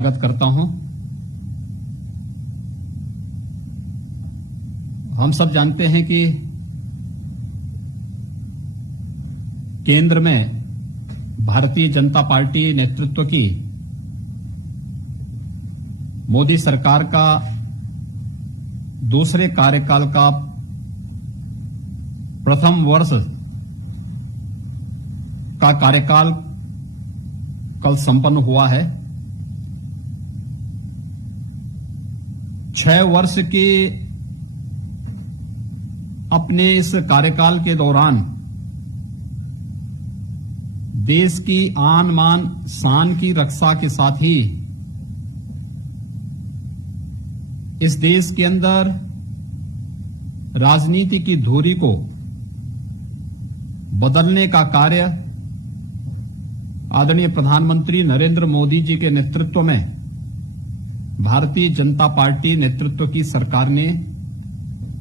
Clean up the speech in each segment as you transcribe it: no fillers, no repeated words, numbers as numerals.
स्वागत करता हूं। हम सब जानते हैं कि केंद्र में भारतीय जनता पार्टी नेतृत्व की मोदी सरकार का दूसरे कार्यकाल का प्रथम वर्ष का कार्यकाल कल संपन्न हुआ है। 6 वर्ष के अपने इस कार्यकाल के दौरान देश की आन बान शान की रक्षा के साथ ही इस देश के अंदर राजनीति की धुरी को बदलने का कार्य आदरणीय प्रधानमंत्री नरेंद्र मोदी जी के नेतृत्व में भारतीय जनता पार्टी नेतृत्व की सरकार ने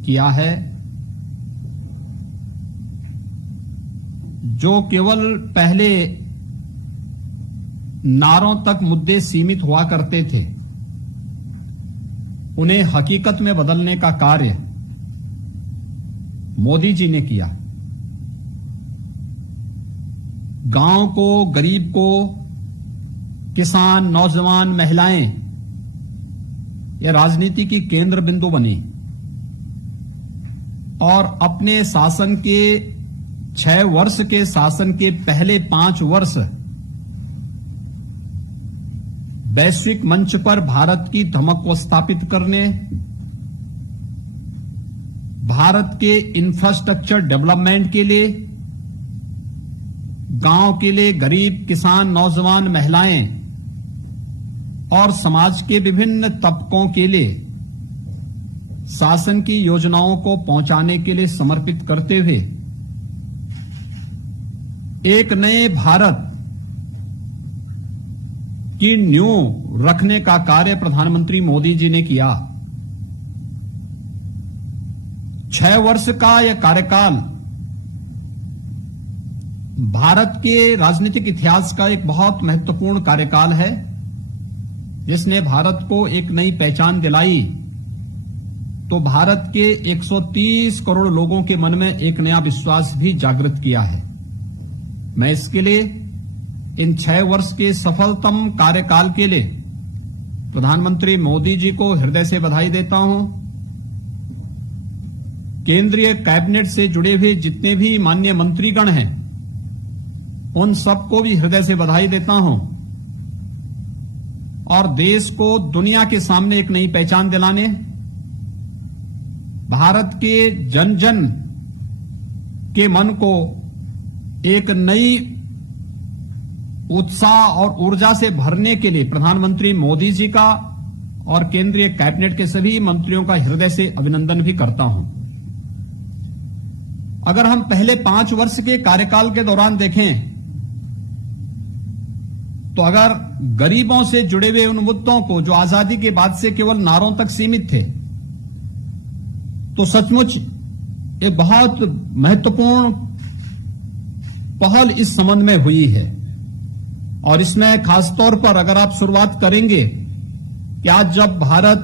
किया है। जो केवल पहले नारों तक मुद्दे सीमित हुआ करते थे, उन्हें हकीकत में बदलने का कार्य मोदी जी ने किया। गांव को, गरीब को, किसान, नौजवान, महिलाएं यह राजनीति की केंद्र बिंदु बनी और अपने शासन के 6 वर्ष के शासन के पहले 5 वर्ष वैश्विक मंच पर भारत की धमक को स्थापित करने, भारत के इंफ्रास्ट्रक्चर डेवलपमेंट के लिए, गांव के लिए, गरीब, किसान, नौजवान, महिलाएं और समाज के विभिन्न तबकों के लिए शासन की योजनाओं को पहुंचाने के लिए समर्पित करते हुए एक नए भारत की नींव रखने का कार्य प्रधानमंत्री मोदी जी ने किया। 6 वर्ष का यह कार्यकाल भारत के राजनीतिक इतिहास का एक बहुत महत्वपूर्ण कार्यकाल है, जिसने भारत को एक नई पहचान दिलाई तो भारत के 130 करोड़ लोगों के मन में एक नया विश्वास भी जागृत किया है। मैं इसके लिए इन 6 वर्ष के सफलतम कार्यकाल के लिए प्रधानमंत्री मोदी जी को हृदय से बधाई देता हूं। केंद्रीय कैबिनेट से जुड़े हुए जितने भी माननीय मंत्रीगण हैं, उन सबको भी हृदय से बधाई देता हूं और देश को दुनिया के सामने एक नई पहचान दिलाने, भारत के जन जन के मन को एक नई उत्साह और ऊर्जा से भरने के लिए प्रधानमंत्री मोदी जी का और केंद्रीय कैबिनेट के सभी मंत्रियों का हृदय से अभिनंदन भी करता हूं। अगर हम पहले 5 वर्ष के कार्यकाल के दौरान देखें तो अगर गरीबों से जुड़े हुए उन मुद्दों को जो आजादी के बाद से केवल नारों तक सीमित थे, तो सचमुच एक बहुत महत्वपूर्ण पहल इस संबंध में हुई है। और इसमें खासतौर पर अगर आप शुरुआत करेंगे कि आज जब भारत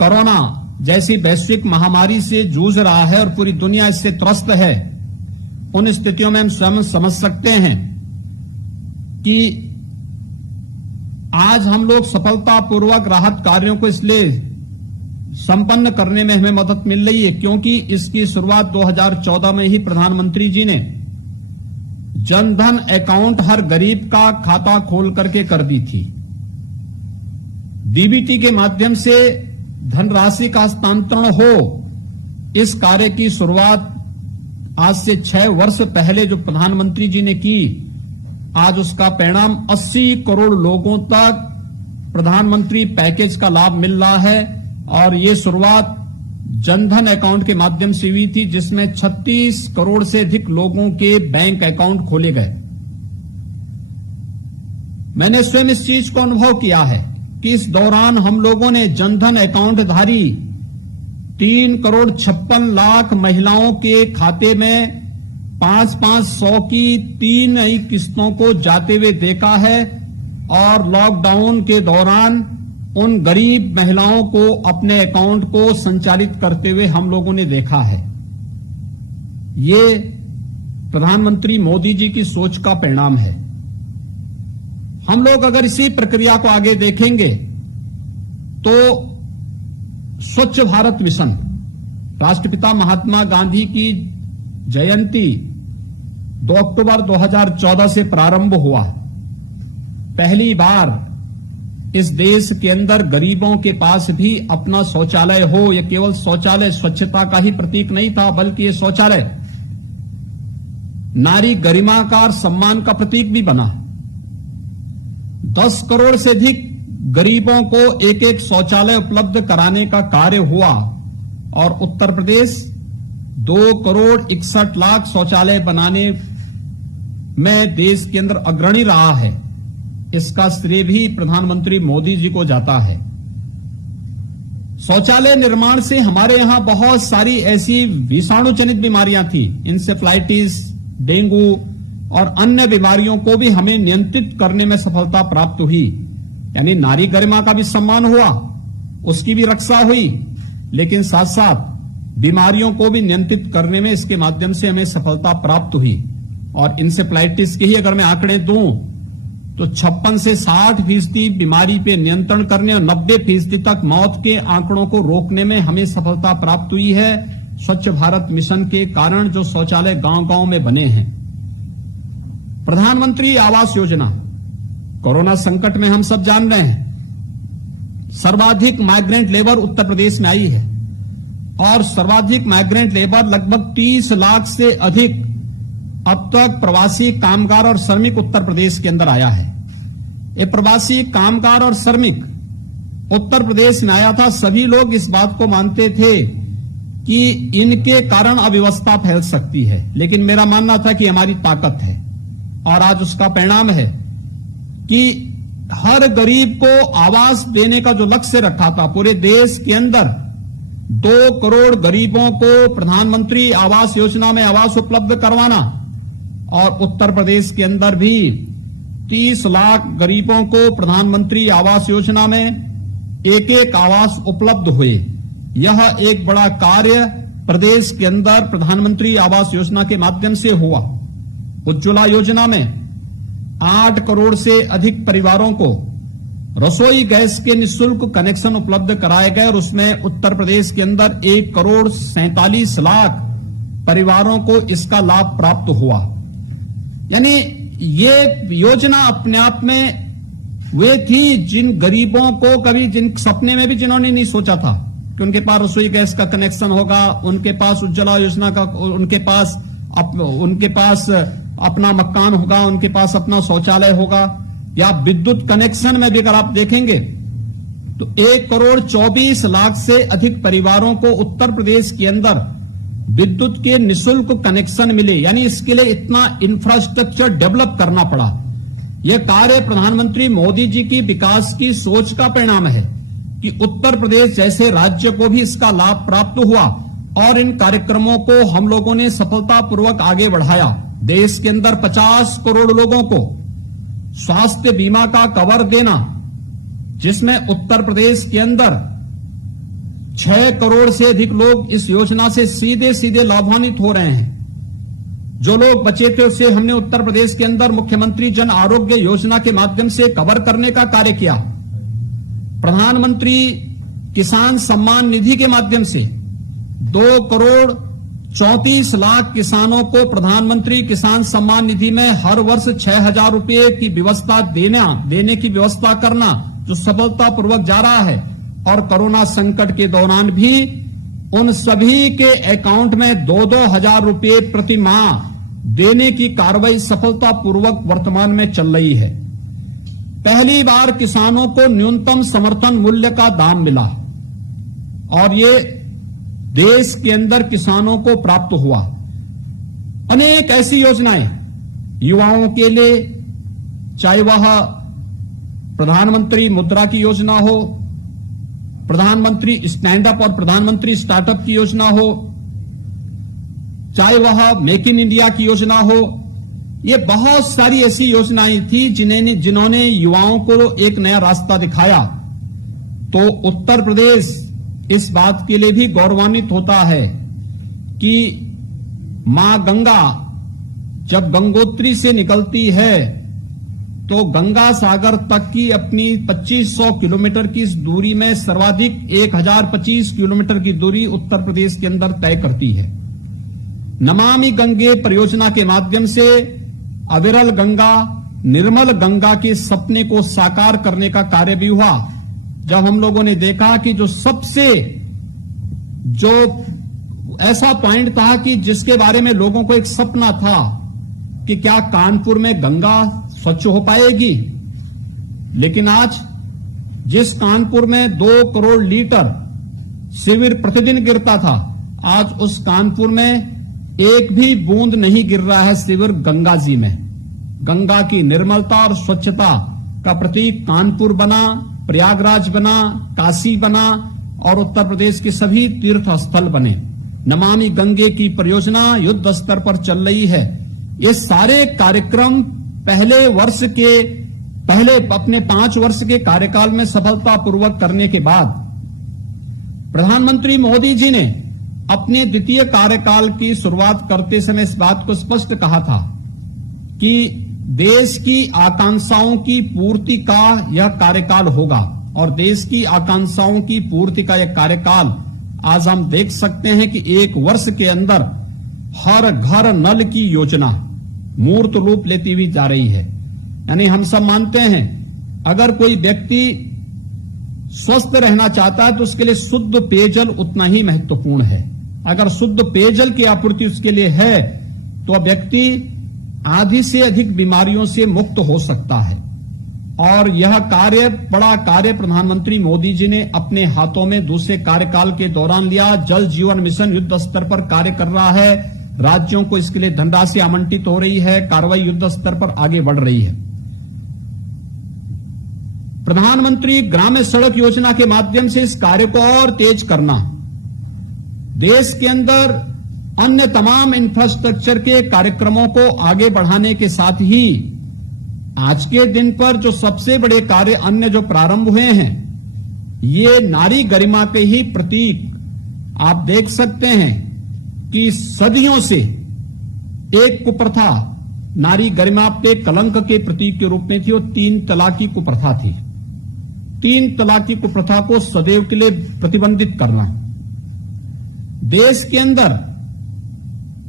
कोरोना जैसी वैश्विक महामारी से जूझ रहा है और पूरी दुनिया इससे त्रस्त है, उन स्थितियों में हम स्वयं समझ सकते हैं कि आज हम लोग सफलतापूर्वक राहत कार्यों को इसलिए संपन्न करने में हमें मदद मिल रही है क्योंकि इसकी शुरुआत 2014 में ही प्रधानमंत्री जी ने जनधन अकाउंट हर गरीब का खाता खोल करके कर दी थी। डीबीटी के माध्यम से धनराशि का हस्तांतरण हो, इस कार्य की शुरुआत आज से 6 वर्ष पहले जो प्रधानमंत्री जी ने की, आज उसका परिणाम 80 करोड़ लोगों तक प्रधानमंत्री पैकेज का लाभ मिल रहा है। और ये शुरुआत जनधन अकाउंट के माध्यम से हुई थी, जिसमें 36 करोड़ से अधिक लोगों के बैंक अकाउंट खोले गए। मैंने स्वयं इस चीज को अनुभव किया है कि इस दौरान हम लोगों ने जनधन अकाउंट धारी 3 करोड़ 56 लाख महिलाओं के खाते में 5-500 की 3 नई किस्तों को जाते हुए देखा है और लॉकडाउन के दौरान उन गरीब महिलाओं को अपने अकाउंट को संचालित करते हुए हम लोगों ने देखा है। ये प्रधानमंत्री मोदी जी की सोच का परिणाम है। हम लोग अगर इसी प्रक्रिया को आगे देखेंगे तो स्वच्छ भारत मिशन, राष्ट्रपिता महात्मा गांधी की जयंती 2 अक्टूबर 2014 से प्रारंभ हुआ। पहली बार इस देश के अंदर गरीबों के पास भी अपना शौचालय हो। यह केवल शौचालय स्वच्छता का ही प्रतीक नहीं था, बल्कि यह शौचालय नारी गरिमा का और सम्मान का प्रतीक भी बना। 10 करोड़ से अधिक गरीबों को एक एक शौचालय उपलब्ध कराने का कार्य हुआ और उत्तर प्रदेश 2 करोड़ 61 लाख शौचालय बनाने में देश के अंदर अग्रणी रहा है। इसका श्रेय भी प्रधानमंत्री मोदी जी को जाता है। शौचालय निर्माण से हमारे यहां बहुत सारी ऐसी विषाणु जनित बीमारियां थी, इंसेफ्लाइटिस, डेंगू और अन्य बीमारियों को भी हमें नियंत्रित करने में सफलता प्राप्त हुई। यानी नारी गरिमा का भी सम्मान हुआ, उसकी भी रक्षा हुई, लेकिन साथ साथ बीमारियों को भी नियंत्रित करने में इसके माध्यम से हमें सफलता प्राप्त हुई। और इंसेफ्लाइटिस के ही अगर मैं आंकड़े दूं तो 56 से 60% बीमारी पे नियंत्रण करने और 90% तक मौत के आंकड़ों को रोकने में हमें सफलता प्राप्त हुई है स्वच्छ भारत मिशन के कारण, जो शौचालय गांव-गांव में बने हैं। प्रधानमंत्री आवास योजना, कोरोना संकट में हम सब जान रहे हैं सर्वाधिक माइग्रेंट लेबर उत्तर प्रदेश में आई है और सर्वाधिक माइग्रेंट लेबर लगभग 30 लाख से अधिक अब तक प्रवासी कामगार और श्रमिक उत्तर प्रदेश के अंदर आया है। ये प्रवासी कामगार और श्रमिक उत्तर प्रदेश में आया था। सभी लोग इस बात को मानते थे कि इनके कारण अव्यवस्था फैल सकती है, लेकिन मेरा मानना था कि हमारी ताकत है और आज उसका परिणाम है कि हर गरीब को आवास देने का जो लक्ष्य रखा था पूरे देश के अंदर 2 करोड़ गरीबों को प्रधानमंत्री आवास योजना में आवास उपलब्ध करवाना और उत्तर प्रदेश के अंदर भी 30 लाख गरीबों को प्रधानमंत्री आवास योजना में एक एक आवास उपलब्ध हुए। यह एक बड़ा कार्य प्रदेश के अंदर प्रधानमंत्री आवास योजना के माध्यम से हुआ। उज्ज्वला योजना में 8 करोड़ से अधिक परिवारों को रसोई गैस के निःशुल्क कनेक्शन उपलब्ध कराए गए और उसमें उत्तर प्रदेश के अंदर 1 करोड़ 47 लाख परिवारों को इसका लाभ प्राप्त हुआ। यानी ये योजना अपने आप में वे थी जिन गरीबों को कभी जिन सपने में भी जिन्होंने नहीं सोचा था कि उनके पास रसोई गैस का कनेक्शन होगा, उनके पास उज्ज्वला योजना का, उनके पास अपना मकान होगा, उनके पास अपना शौचालय होगा, या विद्युत कनेक्शन में भी अगर आप देखेंगे तो 1 करोड़ 24 लाख से अधिक परिवारों को उत्तर प्रदेश के अंदर विद्युत के निःशुल्क कनेक्शन मिले। यानी इसके लिए इतना इंफ्रास्ट्रक्चर डेवलप करना पड़ा। यह कार्य प्रधानमंत्री मोदी जी की विकास की सोच का परिणाम है कि उत्तर प्रदेश जैसे राज्य को भी इसका लाभ प्राप्त हुआ और इन कार्यक्रमों को हम लोगों ने सफलतापूर्वक आगे बढ़ाया। देश के अंदर 50 करोड़ लोगों को स्वास्थ्य बीमा का कवर देना, जिसमें उत्तर प्रदेश के अंदर 6 करोड़ से अधिक लोग इस योजना से सीधे सीधे लाभान्वित हो रहे हैं। जो लोग बचे थे उसे हमने उत्तर प्रदेश के अंदर मुख्यमंत्री जन आरोग्य योजना के माध्यम से कवर करने का कार्य किया। प्रधानमंत्री किसान सम्मान निधि के माध्यम से 2 करोड़ 34 लाख किसानों को प्रधानमंत्री किसान सम्मान निधि में हर वर्ष 6,000 रुपए की व्यवस्था देने की व्यवस्था करना, जो सफलतापूर्वक जा रहा है। और कोरोना संकट के दौरान भी उन सभी के अकाउंट में 2-2 हजार रुपए प्रति माह देने की कार्रवाई सफलतापूर्वक वर्तमान में चल रही है। पहली बार किसानों को न्यूनतम समर्थन मूल्य का दाम मिला और ये देश के अंदर किसानों को प्राप्त हुआ। अनेक ऐसी योजनाएं युवाओं के लिए, चाहे वह प्रधानमंत्री मुद्रा की योजना हो, प्रधानमंत्री स्टैंड अप और प्रधानमंत्री स्टार्टअप की योजना हो, चाहे वह मेक इन इंडिया की योजना हो, ये बहुत सारी ऐसी योजनाएं थी जिन्होंने युवाओं को एक नया रास्ता दिखाया। तो उत्तर प्रदेश इस बात के लिए भी गौरवान्वित होता है कि मां गंगा जब गंगोत्री से निकलती है तो गंगा सागर तक की अपनी 2500 किलोमीटर की इस दूरी में सर्वाधिक 1025 किलोमीटर की दूरी उत्तर प्रदेश के अंदर तय करती है। नमामि गंगे परियोजना के माध्यम से अविरल गंगा, निर्मल गंगा के सपने को साकार करने का कार्य भी हुआ। जब हम लोगों ने देखा कि जो ऐसा पॉइंट था कि जिसके बारे में लोगों को एक सपना था कि क्या कानपुर में गंगा स्वच्छ हो पाएगी, लेकिन आज जिस कानपुर में 2 करोड़ लीटर सीवर प्रतिदिन गिरता था, आज उस कानपुर में एक भी बूंद नहीं गिर रहा है सीवर गंगा जी में। गंगा की निर्मलता और स्वच्छता का प्रतीक कानपुर बना, प्रयागराज बना, काशी बना और उत्तर प्रदेश के सभी तीर्थ स्थल बने। नमामि गंगे की परियोजना युद्ध स्तर पर चल रही है। ये सारे कार्यक्रम पहले अपने 5 वर्ष के कार्यकाल में सफलतापूर्वक करने के बाद प्रधानमंत्री मोदी जी ने अपने द्वितीय कार्यकाल की शुरुआत करते समय इस बात को स्पष्ट कहा था कि देश की आकांक्षाओं की पूर्ति का यह कार्यकाल होगा। और देश की आकांक्षाओं की पूर्ति का यह कार्यकाल आज हम देख सकते हैं कि 1 वर्ष के अंदर हर घर नल की योजना मूर्त रूप लेती हुई जा रही है। यानी हम सब मानते हैं अगर कोई व्यक्ति स्वस्थ रहना चाहता है तो उसके लिए शुद्ध पेयजल उतना ही महत्वपूर्ण है। अगर शुद्ध पेयजल की आपूर्ति उसके लिए है तो व्यक्ति आधी से अधिक बीमारियों से मुक्त हो सकता है। और यह बड़ा कार्य प्रधानमंत्री मोदी जी ने अपने हाथों में दूसरे कार्यकाल के दौरान लिया। जल जीवन मिशन युद्ध स्तर पर कार्य कर रहा है, राज्यों को इसके लिए धनराशि आवंटित हो रही है, कार्रवाई युद्ध स्तर पर आगे बढ़ रही है। प्रधानमंत्री ग्रामीण सड़क योजना के माध्यम से इस कार्य को और तेज करना, देश के अंदर अन्य तमाम इंफ्रास्ट्रक्चर के कार्यक्रमों को आगे बढ़ाने के साथ ही आज के दिन पर जो सबसे बड़े कार्य अन्य जो प्रारंभ हुए हैं, ये नारी गरिमा के ही प्रतीक। आप देख सकते हैं कि सदियों से एक कुप्रथा नारी गरिमा पे कलंक के प्रतीक के रूप में थी, वो 3 तलाक की कुप्रथा थी। 3 तलाक की कुप्रथा को सदैव के लिए प्रतिबंधित करना, देश के अंदर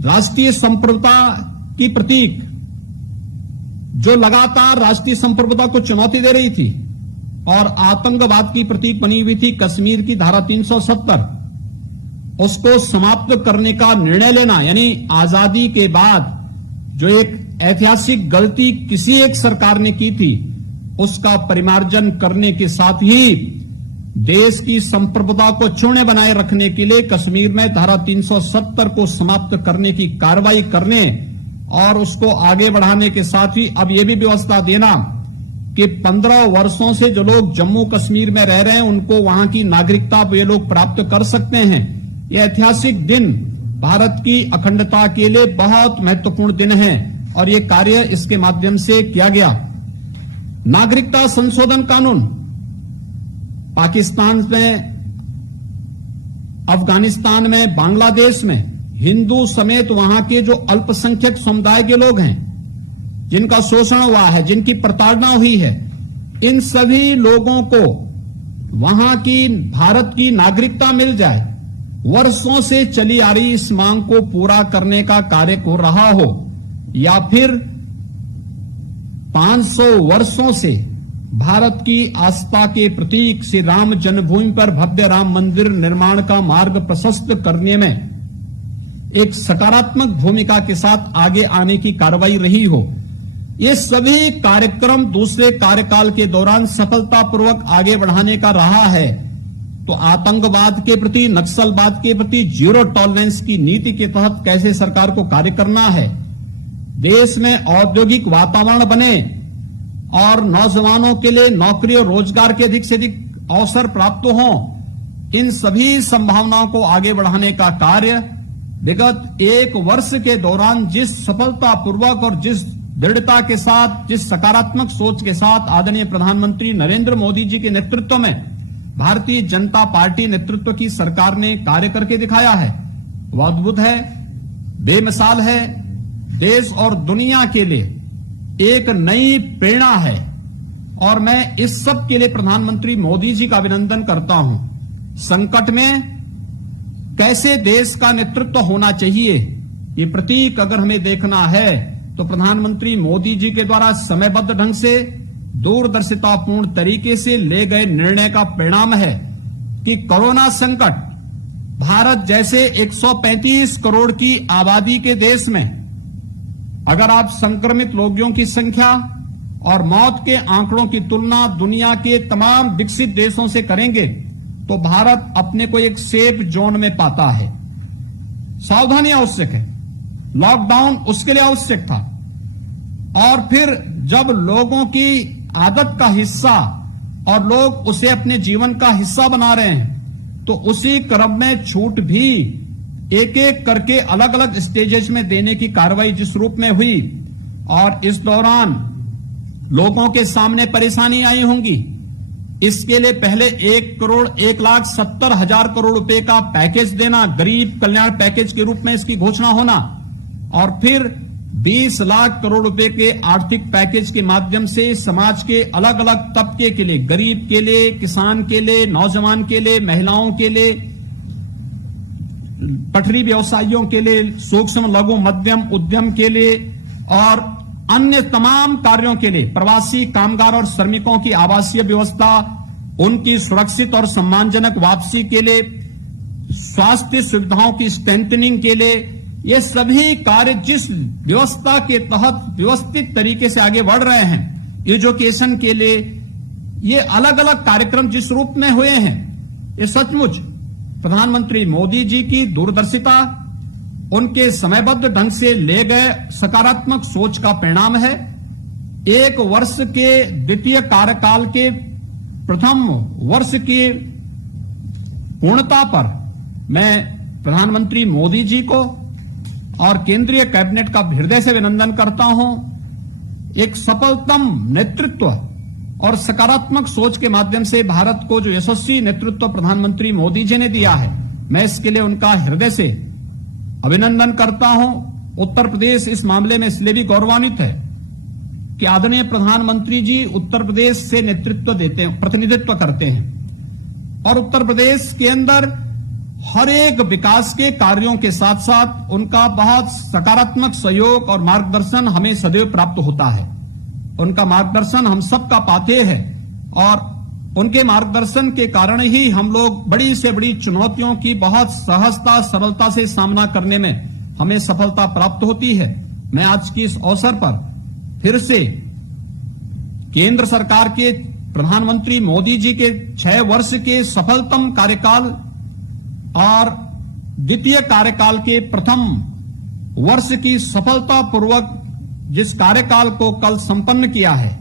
राष्ट्रीय संप्रभुता की प्रतीक जो लगातार राष्ट्रीय संप्रभुता को चुनौती दे रही थी और आतंकवाद की प्रतीक बनी हुई थी कश्मीर की धारा 370, उसको समाप्त करने का निर्णय लेना। यानी आजादी के बाद जो एक ऐतिहासिक गलती किसी एक सरकार ने की थी उसका परिमार्जन करने के साथ ही देश की संप्रभुता को चूर्ण बनाए रखने के लिए कश्मीर में धारा 370 को समाप्त करने की कार्रवाई करने और उसको आगे बढ़ाने के साथ ही अब यह भी व्यवस्था देना कि 15 वर्षों से जो लोग जम्मू कश्मीर में रह रहे हैं उनको वहां की नागरिकता ये लोग प्राप्त कर सकते हैं। यह ऐतिहासिक दिन भारत की अखंडता के लिए बहुत महत्वपूर्ण दिन है और ये कार्य इसके माध्यम से किया गया। नागरिकता संशोधन कानून पाकिस्तान में, अफगानिस्तान में, बांग्लादेश में हिंदू समेत वहां के जो अल्पसंख्यक समुदाय के लोग हैं जिनका शोषण हुआ है, जिनकी प्रताड़ना हुई है, इन सभी लोगों को वहां की भारत की नागरिकता मिल जाए, वर्षों से चली आ रही इस मांग को पूरा करने का कार्य हो रहा हो, या फिर 500 वर्षों से भारत की आस्था के प्रतीक श्री राम जन्मभूमि पर भव्य राम मंदिर निर्माण का मार्ग प्रशस्त करने में एक सकारात्मक भूमिका के साथ आगे आने की कार्रवाई रही हो। ये सभी कार्यक्रम दूसरे कार्यकाल के दौरान सफलतापूर्वक आगे बढ़ाने का रहा है। तो आतंकवाद के प्रति, नक्सलवाद के प्रति जीरो टॉलरेंस की नीति के तहत कैसे सरकार को कार्य करना है, देश में औद्योगिक वातावरण बने और नौजवानों के लिए नौकरी और रोजगार के अधिक से अधिक अवसर प्राप्त हों, इन सभी संभावनाओं को आगे बढ़ाने का कार्य विगत 1 वर्ष के दौरान जिस सफलतापूर्वक और जिस दृढ़ता के साथ, जिस सकारात्मक सोच के साथ आदरणीय प्रधानमंत्री नरेंद्र मोदी जी के नेतृत्व में भारतीय जनता पार्टी नेतृत्व की सरकार ने कार्य करके दिखाया है, वह अद्भुत है, बेमिसाल है, देश और दुनिया के लिए एक नई प्रेरणा है। और मैं इस सब के लिए प्रधानमंत्री मोदी जी का अभिनंदन करता हूं। संकट में कैसे देश का नेतृत्व होना चाहिए, ये प्रतीक अगर हमें देखना है तो प्रधानमंत्री मोदी जी के द्वारा समयबद्ध ढंग से, दूरदर्शितापूर्ण तरीके से ले गए निर्णय का परिणाम है कि कोरोना संकट भारत जैसे 135 करोड़ की आबादी के देश में अगर आप संक्रमित लोगों की संख्या और मौत के आंकड़ों की तुलना दुनिया के तमाम विकसित देशों से करेंगे तो भारत अपने को एक सेफ जोन में पाता है। सावधानी आवश्यक है, लॉकडाउन उसके लिए आवश्यक था, और फिर जब लोगों की आदत का हिस्सा और लोग उसे अपने जीवन का हिस्सा बना रहे हैं तो उसी क्रम में छूट भी एक एक करके अलग अलग स्टेजेस में देने की कार्रवाई जिस रूप में हुई, और इस दौरान लोगों के सामने परेशानी आई होंगी, इसके लिए पहले 1,70,00,000 करोड़ रुपए का पैकेज देना, गरीब कल्याण पैकेज के रूप में इसकी घोषणा होना, और फिर 20 लाख करोड़ रुपए के आर्थिक पैकेज के माध्यम से समाज के अलग अलग तबके के लिए, गरीब के लिए, किसान के लिए, नौजवान के लिए, महिलाओं के लिए, पटरी व्यवसायियों के लिए, सूक्ष्म लघु मध्यम उद्यम के लिए और अन्य तमाम कार्यों के लिए, प्रवासी कामगार और श्रमिकों की आवासीय व्यवस्था, उनकी सुरक्षित और सम्मानजनक वापसी के लिए, स्वास्थ्य सुविधाओं की स्ट्रेंथनिंग के लिए, ये सभी कार्य जिस व्यवस्था के तहत व्यवस्थित तरीके से आगे बढ़ रहे हैं, एजुकेशन के लिए, ये अलग अलग कार्यक्रम जिस रूप में हुए हैं, ये सचमुच प्रधानमंत्री मोदी जी की दूरदर्शिता, उनके समयबद्ध ढंग से ले गए सकारात्मक सोच का परिणाम है। एक वर्ष के द्वितीय कार्यकाल के प्रथम वर्ष की पूर्णता पर मैं प्रधानमंत्री मोदी जी को और केंद्रीय कैबिनेट का हृदय से अभिनंदन करता हूं। एक सफलतम नेतृत्व और सकारात्मक सोच के माध्यम से भारत को जो यशस्वी नेतृत्व प्रधानमंत्री मोदी जी ने दिया है, मैं इसके लिए उनका हृदय से अभिनंदन करता हूं। उत्तर प्रदेश इस मामले में इसलिए भी गौरवान्वित है कि आदरणीय प्रधानमंत्री जी उत्तर प्रदेश से नेतृत्व देते हैं, प्रतिनिधित्व करते हैं, और उत्तर प्रदेश के अंदर हर एक विकास के कार्यों के साथ साथ उनका बहुत सकारात्मक सहयोग और मार्गदर्शन हमें सदैव प्राप्त होता है। उनका मार्गदर्शन हम सबका पाते हैं और उनके मार्गदर्शन के कारण ही हम लोग बड़ी से बड़ी चुनौतियों की बहुत सहजता, सरलता से सामना करने में हमें सफलता प्राप्त होती है। मैं आज की इस अवसर पर फिर से केंद्र सरकार के प्रधानमंत्री मोदी जी के 6 वर्ष के सफलतम कार्यकाल और द्वितीय कार्यकाल के प्रथम वर्ष की सफलतापूर्वक जिस कार्यकाल को कल संपन्न किया है,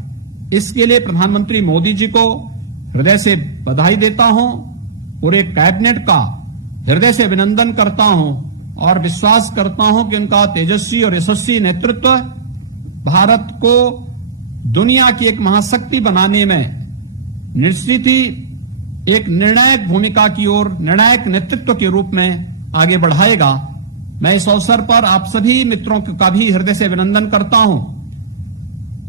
इसके लिए प्रधानमंत्री मोदी जी को हृदय से बधाई देता हूं, पूरे कैबिनेट का हृदय से अभिनंदन करता हूं और विश्वास करता हूं कि उनका तेजस्वी और यशस्वी नेतृत्व भारत को दुनिया की एक महाशक्ति बनाने में निश्चित ही एक निर्णायक भूमिका की ओर, निर्णायक नेतृत्व के रूप में आगे बढ़ाएगा। मैं इस अवसर पर आप सभी मित्रों का भी हृदय से अभिनंदन करता हूं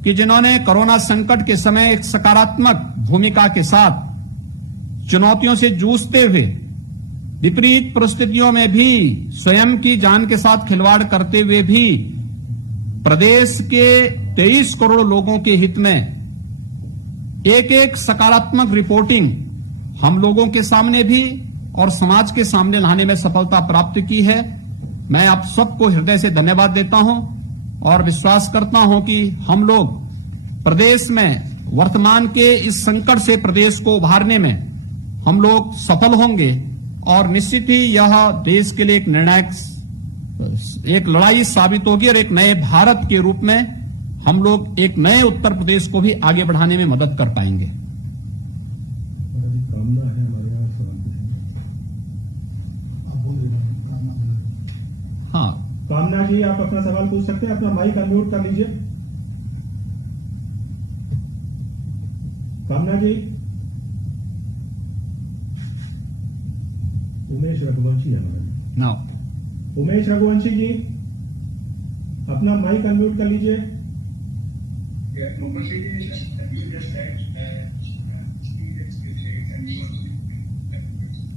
कि जिन्होंने कोरोना संकट के समय एक सकारात्मक भूमिका के साथ चुनौतियों से जूझते हुए विपरीत परिस्थितियों में भी स्वयं की जान के साथ खिलवाड़ करते हुए भी प्रदेश के 23 करोड़ लोगों के हित में एक एक सकारात्मक रिपोर्टिंग हम लोगों के सामने भी और समाज के सामने लाने में सफलता प्राप्त की है। मैं आप सबको हृदय से धन्यवाद देता हूं और विश्वास करता हूं कि हम लोग प्रदेश में वर्तमान के इस संकट से प्रदेश को उभारने में हम लोग सफल होंगे और निश्चित ही यह देश के लिए एक निर्णायक एक लड़ाई साबित होगी और एक नए भारत के रूप में हम लोग एक नए उत्तर प्रदेश को भी आगे बढ़ाने में मदद कर पाएंगे। कामना है हमारे यहाँ हाँ, कामना जी, आप अपना सवाल पूछ सकते हैं। अपना माइक अनम्यूट कर लीजिए। कामना जी, उमेश रघुवंशी है नाउ उमेश रघुवंशी जी, अपना माइक अनम्यूट कर लीजिए।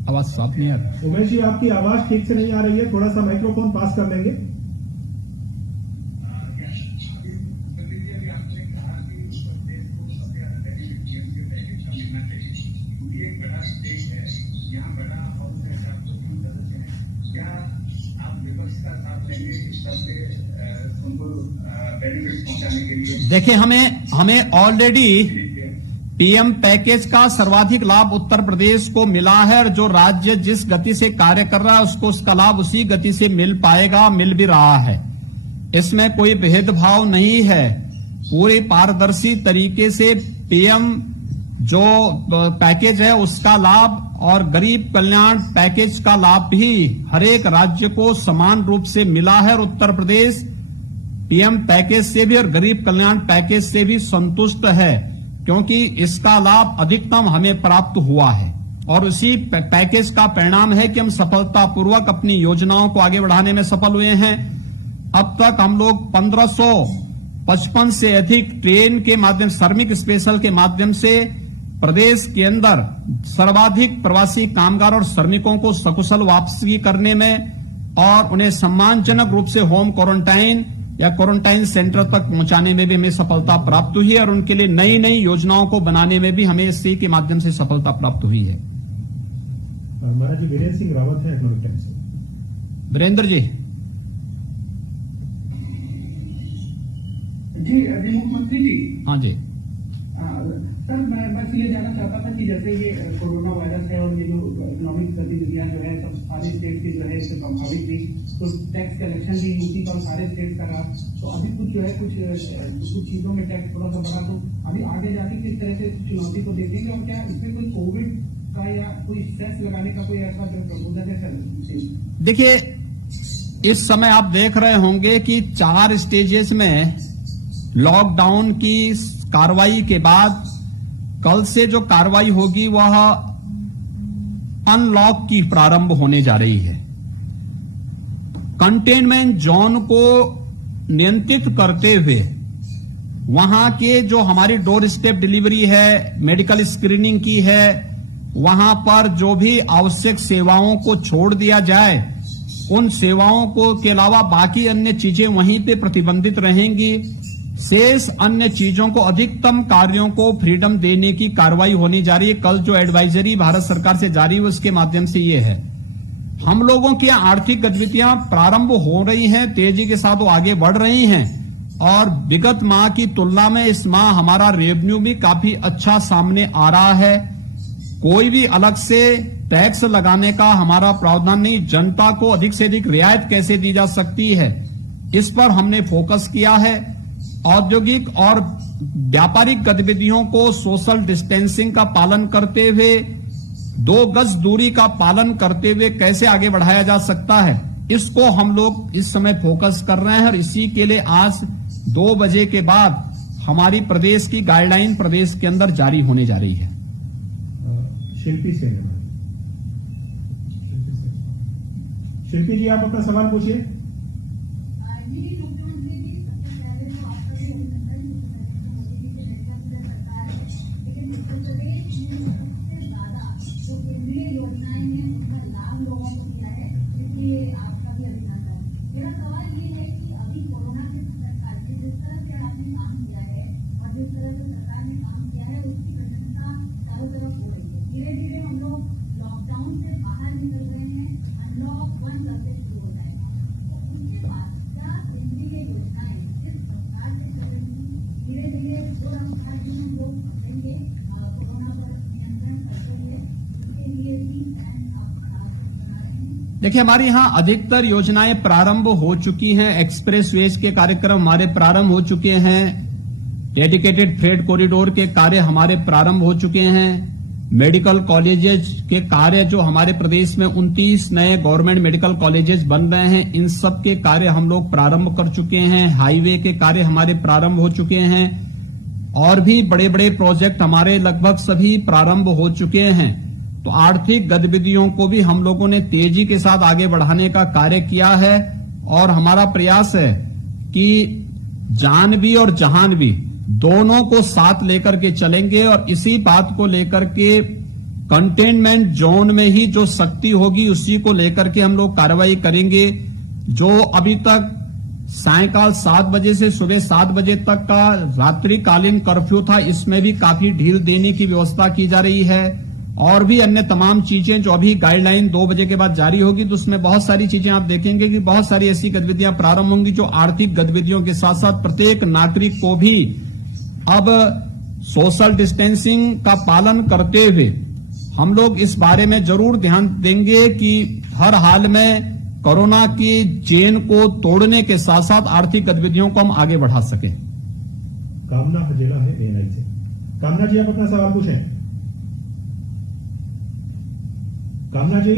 आवाज साफ नहीं आ रही। उमेश जी, आपकी आवाज ठीक से नहीं आ रही है, थोड़ा सा माइक्रोफोन पास कर लेंगे। देखिए, हमें ऑलरेडी पीएम पैकेज का सर्वाधिक लाभ उत्तर प्रदेश को मिला है और जो राज्य जिस गति से कार्य कर रहा है उसको उसका लाभ उसी गति से मिल पाएगा, मिल भी रहा है। इसमें कोई भेदभाव नहीं है। पूरी पारदर्शी तरीके से पीएम जो पैकेज है उसका लाभ और गरीब कल्याण पैकेज का लाभ भी हर एक राज्य को समान रूप से मिला है और उत्तर प्रदेश पीएम पैकेज से भी और गरीब कल्याण पैकेज से भी संतुष्ट है, क्योंकि इसका लाभ अधिकतम हमें प्राप्त हुआ है और उसी पैकेज का परिणाम है कि हम सफलतापूर्वक अपनी योजनाओं को आगे बढ़ाने में सफल हुए हैं। अब तक हम लोग 1555 से अधिक ट्रेन के माध्यम, श्रमिक स्पेशल के माध्यम से प्रदेश के अंदर सर्वाधिक प्रवासी कामगार और श्रमिकों को सकुशल वापसी करने में और उन्हें सम्मानजनक रूप से होम क्वारंटाइन या क्वारंटाइन सेंटर तक पहुंचाने में भी हमें सफलता प्राप्त हुई है और उनके लिए नई नई योजनाओं को बनाने में भी हमें इसी के माध्यम से सफलता प्राप्त हुई है। महाराज जी, वीरेंद्र सिंह रावत है इकोनॉमिक टाइम्स से। वीरेंद्र जी। जी मुख्यमंत्री जी। हाँ जी सर, मैं बस ये जानना चाहता था कि जैसे ये कोरोना वायरस है और ये जो इकोनॉमिक गतिविधियां जो है सब सारे स्टेट की जो है इससे प्रभावित थी, तो टैक्स कलेक्शन भी यूपी का सारे स्टेट का रहा, तो अभी कुछ जो है कुछ चीजों में टैक्स थोड़ा सा बढ़ा, तो अभी आगे जाके किस तरह से चुनौती को देखेंगे और क्या इसमें कोई कोविड का या कोई सेस लगाने का कोई ऐसा जो प्रपोजल है सर? देखिए, इस समय आप देख रहे होंगे कि 4 स्टेजेस में लॉकडाउन की कार्रवाई के बाद कल से जो कार्रवाई होगी वह अनलॉक की प्रारंभ होने जा रही है। कंटेनमेंट जोन को नियंत्रित करते हुए वहां के जो हमारी डोर स्टेप डिलीवरी है, मेडिकल स्क्रीनिंग की है, वहां पर जो भी आवश्यक सेवाओं को छोड़ दिया जाए, उन सेवाओं को के अलावा बाकी अन्य चीजें वहीं पे प्रतिबंधित रहेंगी। शेष अन्य चीजों को, अधिकतम कार्यों को फ्रीडम देने की कार्रवाई होने जा रही है। कल जो एडवाइजरी भारत सरकार से जारी हुई उसके माध्यम से ये है। हम लोगों की आर्थिक गतिविधियां प्रारंभ हो रही हैं, तेजी के साथ वो आगे बढ़ रही हैं और विगत माह की तुलना में इस माह हमारा रेवेन्यू भी काफी अच्छा सामने आ रहा है। कोई भी अलग से टैक्स लगाने का हमारा प्रावधान नहीं। जनता को अधिक से अधिक रियायत कैसे दी जा सकती है, इस पर हमने फोकस किया है। औद्योगिक और व्यापारिक गतिविधियों को सोशल डिस्टेंसिंग का पालन करते हुए, 2 गज दूरी का पालन करते हुए कैसे आगे बढ़ाया जा सकता है, इसको हम लोग इस समय फोकस कर रहे हैं और इसी के लिए आज 2 बजे के बाद हमारी प्रदेश की गाइडलाइन प्रदेश के अंदर जारी होने जा रही है। शिल्पी से शिल्पी जी, आप अपना सवाल पूछिए। देखिए, हमारे यहां अधिकतर योजनाएं प्रारंभ हो चुकी हैं। एक्सप्रेस वेज के कार्यक्रम हमारे प्रारंभ हो चुके हैं। डेडिकेटेड फ्रेट कॉरिडोर के कार्य हमारे प्रारंभ हो चुके हैं। मेडिकल कॉलेजेस के कार्य जो हमारे प्रदेश में 29 नए गवर्नमेंट मेडिकल कॉलेजेस बन रहे हैं, इन सब के कार्य हम लोग प्रारंभ कर चुके हैं। हाईवे के कार्य हमारे प्रारंभ हो चुके हैं। और भी बड़े बड़े प्रोजेक्ट हमारे लगभग सभी प्रारंभ हो चुके हैं। तो आर्थिक गतिविधियों को भी हम लोगों ने तेजी के साथ आगे बढ़ाने का कार्य किया है और हमारा प्रयास है कि जानवी और जहानवी दोनों को साथ लेकर के चलेंगे और इसी बात को लेकर के कंटेनमेंट जोन में ही जो शक्ति होगी उसी को लेकर के हम लोग कार्रवाई करेंगे। जो अभी तक सायंकाल 7 बजे से सुबह 7 बजे तक का रात्रिकालीन कर्फ्यू था, इसमें भी काफी ढील देने की व्यवस्था की जा रही है और भी अन्य तमाम चीजें जो अभी गाइडलाइन 2 बजे के बाद जारी होगी तो उसमें बहुत सारी चीजें आप देखेंगे कि बहुत सारी ऐसी गतिविधियां प्रारंभ होंगी जो आर्थिक गतिविधियों के साथ साथ प्रत्येक नागरिक को भी अब सोशल डिस्टेंसिंग का पालन करते हुए हम लोग इस बारे में जरूर ध्यान देंगे कि हर हाल में कोरोना की चेन को तोड़ने के साथ साथ आर्थिक गतिविधियों को हम आगे बढ़ा सकें। कामना हजेला है एएनआई से। कामना जी, आप अपना सवाल पूछें। कामना जी,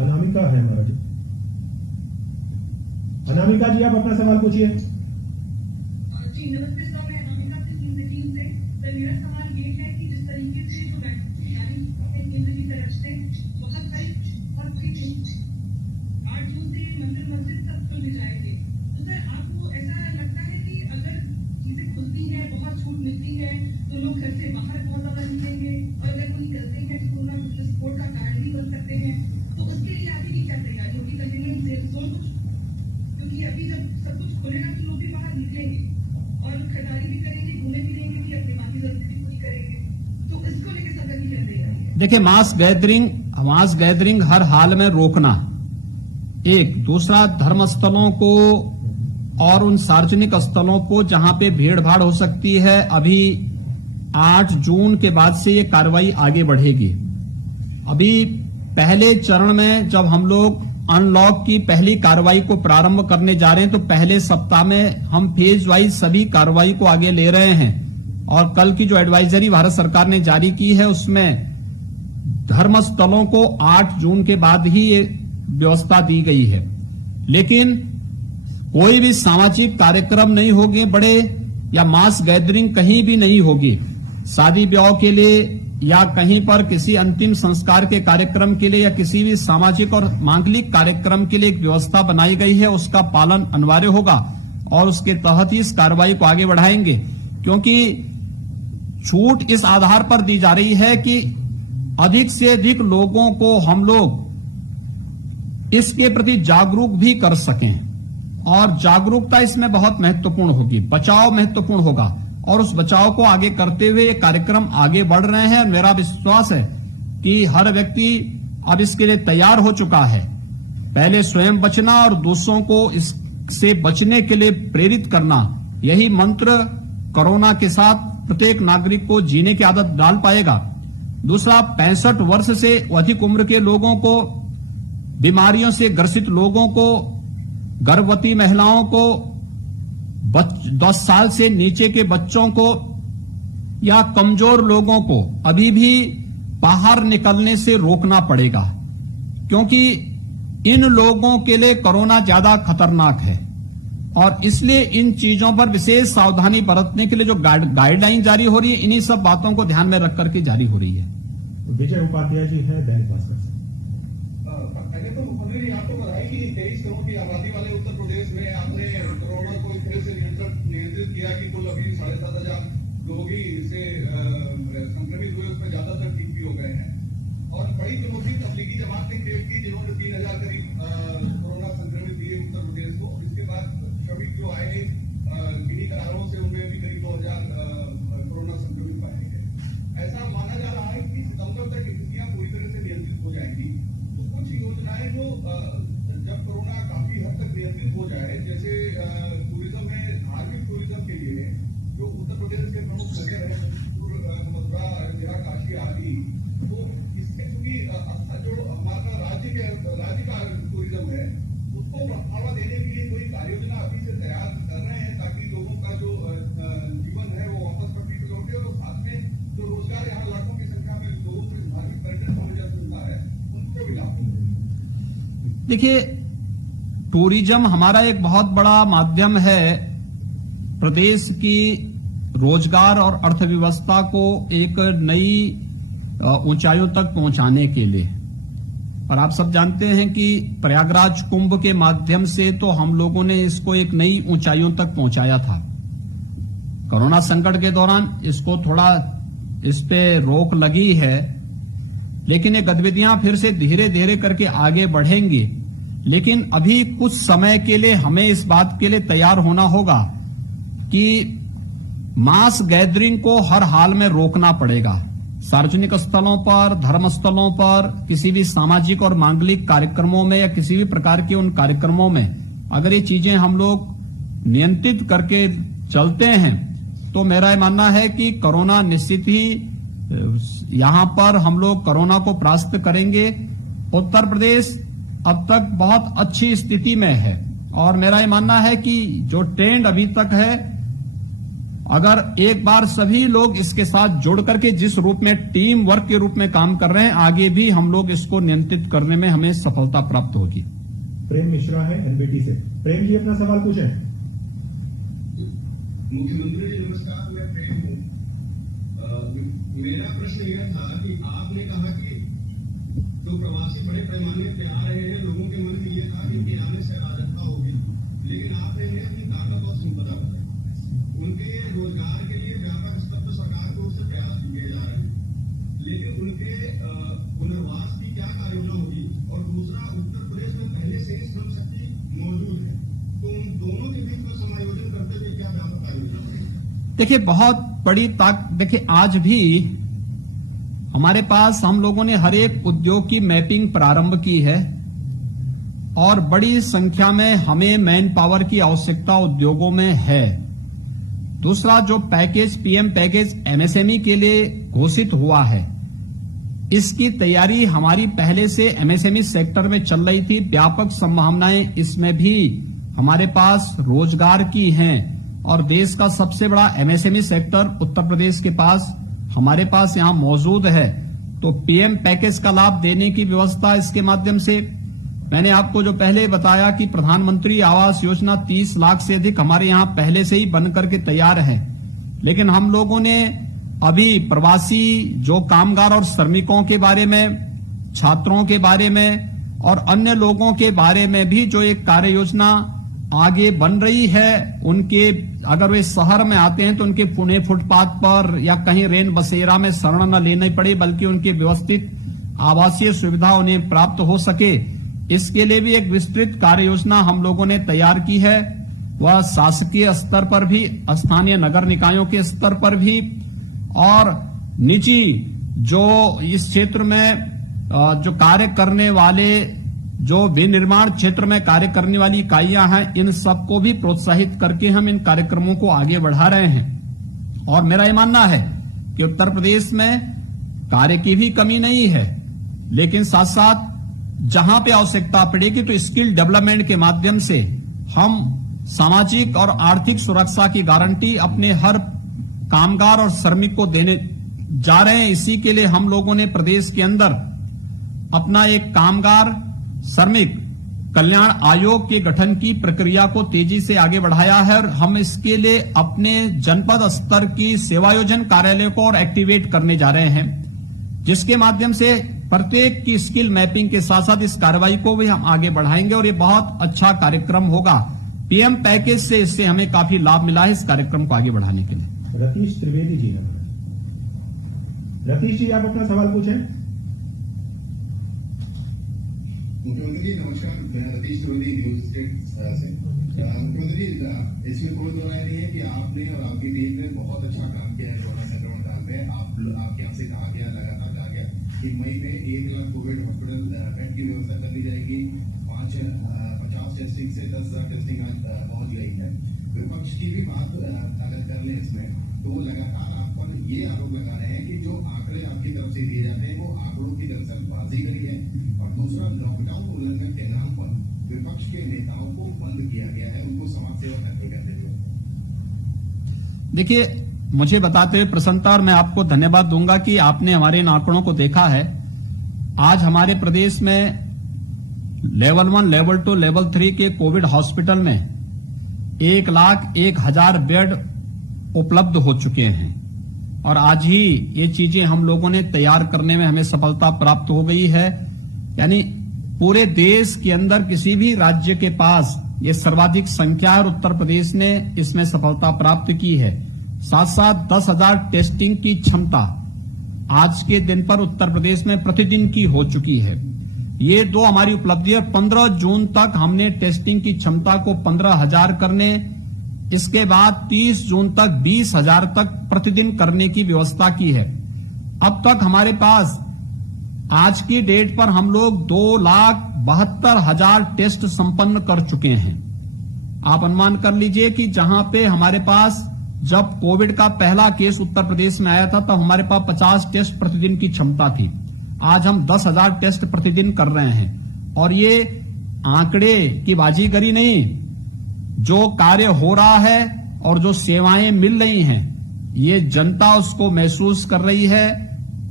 अनामिका है हमारा जी। अनामिका जी, आप अपना सवाल पूछिए। जी नमस्ते सर, मैं अनामिका से टीम से। सर मेरा सवाल ये है कि जिस तरीके से जो वैक्सीन तैयारी केंद्र की तरफ से बहुत सारी और 8 जून से मंदिर मस्जिद सब खुल जाएंगे, तो सर आपको ऐसा लगता है कि अगर चीजें खुलती हैं, बहुत छूट मिलती है, तो लोग घर से बाहर बहुत ज्यादा निकलेंगे और अगर वो निकलते हैं तो उनका सपोर्ट का कार्ड भी बन सकते हैं, तो उसके लिए आगे की क्या तैयारी होगी? कंटेनमेंट जोन कुछ, क्योंकि अभी जब सब कुछ खुलेगा तो लोग भी बाहर निकलेंगे और खरीदारी भी करेंगे, घूमे फिरेंगे भी, अपनी बाकी जरूरतें भी पूरी करेंगे, तो इसको लेकर सरकार की क्या तैयारी है? देखिए, मास गैदरिंग हर हाल में रोकना एक, दूसरा धर्म स्थलों को और उन सार्वजनिक स्थलों को जहां पे भीड़ भाड़ हो सकती है, अभी 8 जून के बाद से ये कार्रवाई आगे बढ़ेगी। अभी पहले चरण में जब हम लोग अनलॉक की पहली कार्रवाई को प्रारंभ करने जा रहे हैं तो पहले सप्ताह में हम फेज वाइज सभी कार्रवाई को आगे ले रहे हैं और कल की जो एडवाइजरी भारत सरकार ने जारी की है उसमें धर्म स्थलों को 8 जून के बाद ही ये व्यवस्था दी गई है। लेकिन कोई भी सामाजिक कार्यक्रम नहीं होंगे बड़े या मास गैदरिंग कहीं भी नहीं होगी। शादी ब्याह के लिए या कहीं पर किसी अंतिम संस्कार के कार्यक्रम के लिए या किसी भी सामाजिक और मांगलिक कार्यक्रम के लिए एक व्यवस्था बनाई गई है, उसका पालन अनिवार्य होगा और उसके तहत ही इस कार्रवाई को आगे बढ़ाएंगे। क्योंकि छूट इस आधार पर दी जा रही है कि अधिक से अधिक लोगों को हम लोग इसके प्रति जागरूक भी कर सकें और जागरूकता इसमें बहुत महत्वपूर्ण होगी, बचाव महत्वपूर्ण होगा और उस बचाव को आगे करते हुए ये कार्यक्रम आगे बढ़ रहे हैं। मेरा विश्वास है कि हर व्यक्ति अब इसके लिए तैयार हो चुका है। पहले स्वयं बचना और दूसरों को इससे बचने के लिए प्रेरित करना, यही मंत्र कोरोना के साथ प्रत्येक नागरिक को जीने की आदत डाल पाएगा। दूसरा, 65 वर्ष से अधिक उम्र के लोगों को, बीमारियों से ग्रसित लोगों को, गर्भवती महिलाओं को, 10 साल से नीचे के बच्चों को या कमजोर लोगों को अभी भी बाहर निकलने से रोकना पड़ेगा, क्योंकि इन लोगों के लिए कोरोना ज्यादा खतरनाक है और इसलिए इन चीजों पर विशेष सावधानी बरतने के लिए जो गाइडलाइन जारी हो रही है, इन्हीं सब बातों को ध्यान में रख करके जारी हो रही है। विजय उपाध्याय जी हैं दैनिक भास्कर से। पहले तो मुख्यमंत्री जी आपको बधाई कि 23 करोड़ की आबादी वाले उत्तर प्रदेश में आपने कोरोना को इस तरह से नियंत्रित किया कि कुल अभी 7,500 लोग ही इससे संक्रमित हुए, उसमें ज्यादातर ठीक भी हो गए हैं। और बड़ी चुनौती तबलीगी जमात ने क्रिएट की, जिन्होंने 3,000 करीब कोरोना संक्रमित दिए उत्तर प्रदेश को। इसके बाद श्रमिक जो आए किन्हीं कारणों से उनमें भी करीब 2,000 कोरोना संक्रमित पाए गए। ऐसा माना जा रहा है कि सितंबर तक स्थितियां पूरी तरह से नियंत्रित हो जाएंगी। तो कुछ योजनाएं जो जब कोरोना काफी हद तक नियंत्रित हो जाए, जैसे टूरिज्म में, धार्मिक टूरिज्म के लिए जो उत्तर प्रदेश के प्रमुख नगर है, मथुरा, अयोध्या, काशी आदि, तो इसमें चूंकि जो हमारा राज्य का टूरिज्म है उसको बढ़ावा देने के लिए कोई कार्य योजना अभी से तैयार कर रहे हैं ताकि लोगों का जो जीवन है वो वापस पटरी पर लौटे और साथ में जो रोजगार यहाँ लाखों की संख्या में लोगों को धार्मिक पर्यटन को मिलता है उनको भी लाभ मिले। देखिए, टूरिज्म हमारा एक बहुत बड़ा माध्यम है प्रदेश की रोजगार और अर्थव्यवस्था को एक नई ऊंचाइयों तक पहुंचाने के लिए। और आप सब जानते हैं कि प्रयागराज कुंभ के माध्यम से तो हम लोगों ने इसको एक नई ऊंचाइयों तक पहुंचाया था। कोरोना संकट के दौरान इसको थोड़ा इस पे रोक लगी है, लेकिन ये गतिविधियां फिर से धीरे धीरे करके आगे बढ़ेंगी। लेकिन अभी कुछ समय के लिए हमें इस बात के लिए तैयार होना होगा कि मास गैदरिंग को हर हाल में रोकना पड़ेगा। सार्वजनिक स्थलों पर, धर्म स्थलों पर, किसी भी सामाजिक और मांगलिक कार्यक्रमों में या किसी भी प्रकार के उन कार्यक्रमों में अगर ये चीजें हम लोग नियंत्रित करके चलते हैं तो मेरा मानना है कि कोरोना निश्चित ही यहां पर हम लोग कोरोना को परास्त करेंगे। उत्तर प्रदेश अब तक बहुत अच्छी स्थिति में है और मेरा ये मानना है कि जो ट्रेंड अभी तक है, अगर एक बार सभी लोग इसके साथ जुड़ करके जिस रूप में टीम वर्क के रूप में काम कर रहे हैं, आगे भी हम लोग इसको नियंत्रित करने में हमें सफलता प्राप्त होगी। प्रेम मिश्रा है एनबीटी से। प्रेम जी अपना सवाल पूछें। मुख्यमंत्री जी नमस्कार, मैं प्रेम हूँ। मेरा प्रश्न यह था कि आपने कहा कि जो प्रवासी बड़े पैमाने पे आ रहे हैं, लोगों के मन में यह था कि इनके आने से अराजकता होगी, लेकिन आपने इन्हें अपनी ताकत और संपदा बताई। उनके रोजगार के लिए व्यापक स्तर पर सरकार की ओर से प्रयास किए जा रहे हैं, लेकिन उनके पुनर्वास की क्या कार्ययोजना होगी? और दूसरा, उत्तर प्रदेश में पहले से ही श्रम शक्ति मौजूद है, तो उन दोनों के बीच में समायोजन करते हुए क्या व्यापक कार्ययोजना होगी? देखिए, बहुत बड़ी देखिए, आज भी हमारे पास हम लोगों ने हर एक उद्योग की मैपिंग प्रारंभ की है और बड़ी संख्या में हमें मैन पावर की आवश्यकता उद्योगों में है। दूसरा, जो पैकेज पीएम पैकेज एमएसएमई के लिए घोषित हुआ है, इसकी तैयारी हमारी पहले से एमएसएमई सेक्टर में चल रही थी। व्यापक संभावनाएं इसमें भी हमारे पास रोजगार की हैं और देश का सबसे बड़ा एमएसएमई सेक्टर उत्तर प्रदेश के पास हमारे पास यहां मौजूद है। तो पीएम पैकेज का लाभ देने की व्यवस्था इसके माध्यम से, मैंने आपको जो पहले बताया कि प्रधानमंत्री आवास योजना 30 लाख से अधिक हमारे यहां पहले से ही बनकर के तैयार है। लेकिन हम लोगों ने अभी प्रवासी जो कामगार और श्रमिकों के बारे में, छात्रों के बारे में और अन्य लोगों के बारे में भी जो एक कार्य योजना आगे बन रही है, उनके अगर वे शहर में आते हैं तो उनके पुणे फुटपाथ पर या कहीं रेन बसेरा में शरण न लेनी पड़े, बल्कि उनकी व्यवस्थित आवासीय सुविधा उन्हें प्राप्त हो सके, इसके लिए भी एक विस्तृत कार्य योजना हम लोगों ने तैयार की है। वह शासकीय स्तर पर भी, स्थानीय नगर निकायों के स्तर पर भी और निजी जो इस क्षेत्र में जो कार्य करने वाले, जो विनिर्माण क्षेत्र में कार्य करने वाली इकाइयां हैं, इन सबको भी प्रोत्साहित करके हम इन कार्यक्रमों को आगे बढ़ा रहे हैं। और मेरा यह मानना है कि उत्तर प्रदेश में कार्य की भी कमी नहीं है, लेकिन साथ साथ जहां पे आवश्यकता पड़ेगी तो स्किल डेवलपमेंट के माध्यम से हम सामाजिक और आर्थिक सुरक्षा की गारंटी अपने हर कामगार और श्रमिक को देने जा रहे हैं। इसी के लिए हम लोगों ने प्रदेश के अंदर अपना एक कामगार श्रमिक कल्याण आयोग के गठन की प्रक्रिया को तेजी से आगे बढ़ाया है और हम इसके लिए अपने जनपद स्तर की सेवायोजन कार्यालय को और एक्टिवेट करने जा रहे हैं, जिसके माध्यम से प्रत्येक की स्किल मैपिंग के साथ साथ इस कार्रवाई को भी हम आगे बढ़ाएंगे और ये बहुत अच्छा कार्यक्रम होगा। पीएम पैकेज से इससे हमें काफी लाभ मिला है इस कार्यक्रम को आगे बढ़ाने के लिए। रतीश त्रिवेदी जी है। रतीश जी आप अपना सवाल पूछें। मुख्यमंत्री जी नमस्कार, मैं रतीश त्रिवेदी न्यूज स्टेट से। मुख्यमंत्री जी, इसमें कोई दो राय नहीं है कि आपने और आपकी टीम ने बहुत अच्छा काम किया है कोरोना संक्रमण काल में। आपके यहाँ से कहा गया, लगातार कहा गया कि मई में 1 लाख कोविड हॉस्पिटल बेड की व्यवस्था कर दी जाएगी। 50 टेस्टिंग से 10,000 टेस्टिंग आज पहुंच गई है। विपक्ष की भी बात अगर कर ले इसमें, तो वो लगातार आप पर ये आरोप लगा रहे हैं कि जो आंकड़े आपकी तरफ से दिए जाते हैं वो आंकड़ों की दरअसल बाजीगरी है। और दूसरा, लॉकडाउन उल्लंघन के नाम पर विपक्ष के नेताओं को बंद किया गया है, उनको समाज सेवा करते हुए। देखिए, मुझे बताते हुए प्रसन्नता और मैं आपको धन्यवाद दूंगा कि आपने हमारे इन आंकड़ों को देखा है। आज हमारे प्रदेश में लेवल 1, लेवल 2, लेवल 3 के कोविड हॉस्पिटल में 1,01,000 बेड उपलब्ध हो चुके हैं और आज ही ये चीजें हम लोगों ने तैयार करने में हमें सफलता प्राप्त हो गई है। यानी पूरे देश के अंदर किसी भी राज्य के पास ये सर्वाधिक संख्या है और उत्तर प्रदेश ने इसमें सफलता प्राप्त की है। साथ साथ 10,000 टेस्टिंग की क्षमता आज के दिन पर उत्तर प्रदेश में प्रतिदिन की हो चुकी है। ये दो हमारी उपलब्धि है। 15 जून तक हमने टेस्टिंग की क्षमता को 15,000 करने, इसके बाद 30 जून तक 20,000 तक प्रतिदिन करने की व्यवस्था की है। अब तक हमारे पास आज की डेट पर हम लोग 2,72,000 टेस्ट संपन्न कर चुके हैं। आप अनुमान कर लीजिए कि जहां पे हमारे पास जब कोविड का पहला केस उत्तर प्रदेश में आया था तब हमारे पास 50 टेस्ट प्रतिदिन की क्षमता थी। आज हम 10,000 टेस्ट प्रतिदिन कर रहे हैं और ये आंकड़े की बाजीगरी नहीं, जो कार्य हो रहा है और जो सेवाएं मिल रही हैं ये जनता उसको महसूस कर रही है।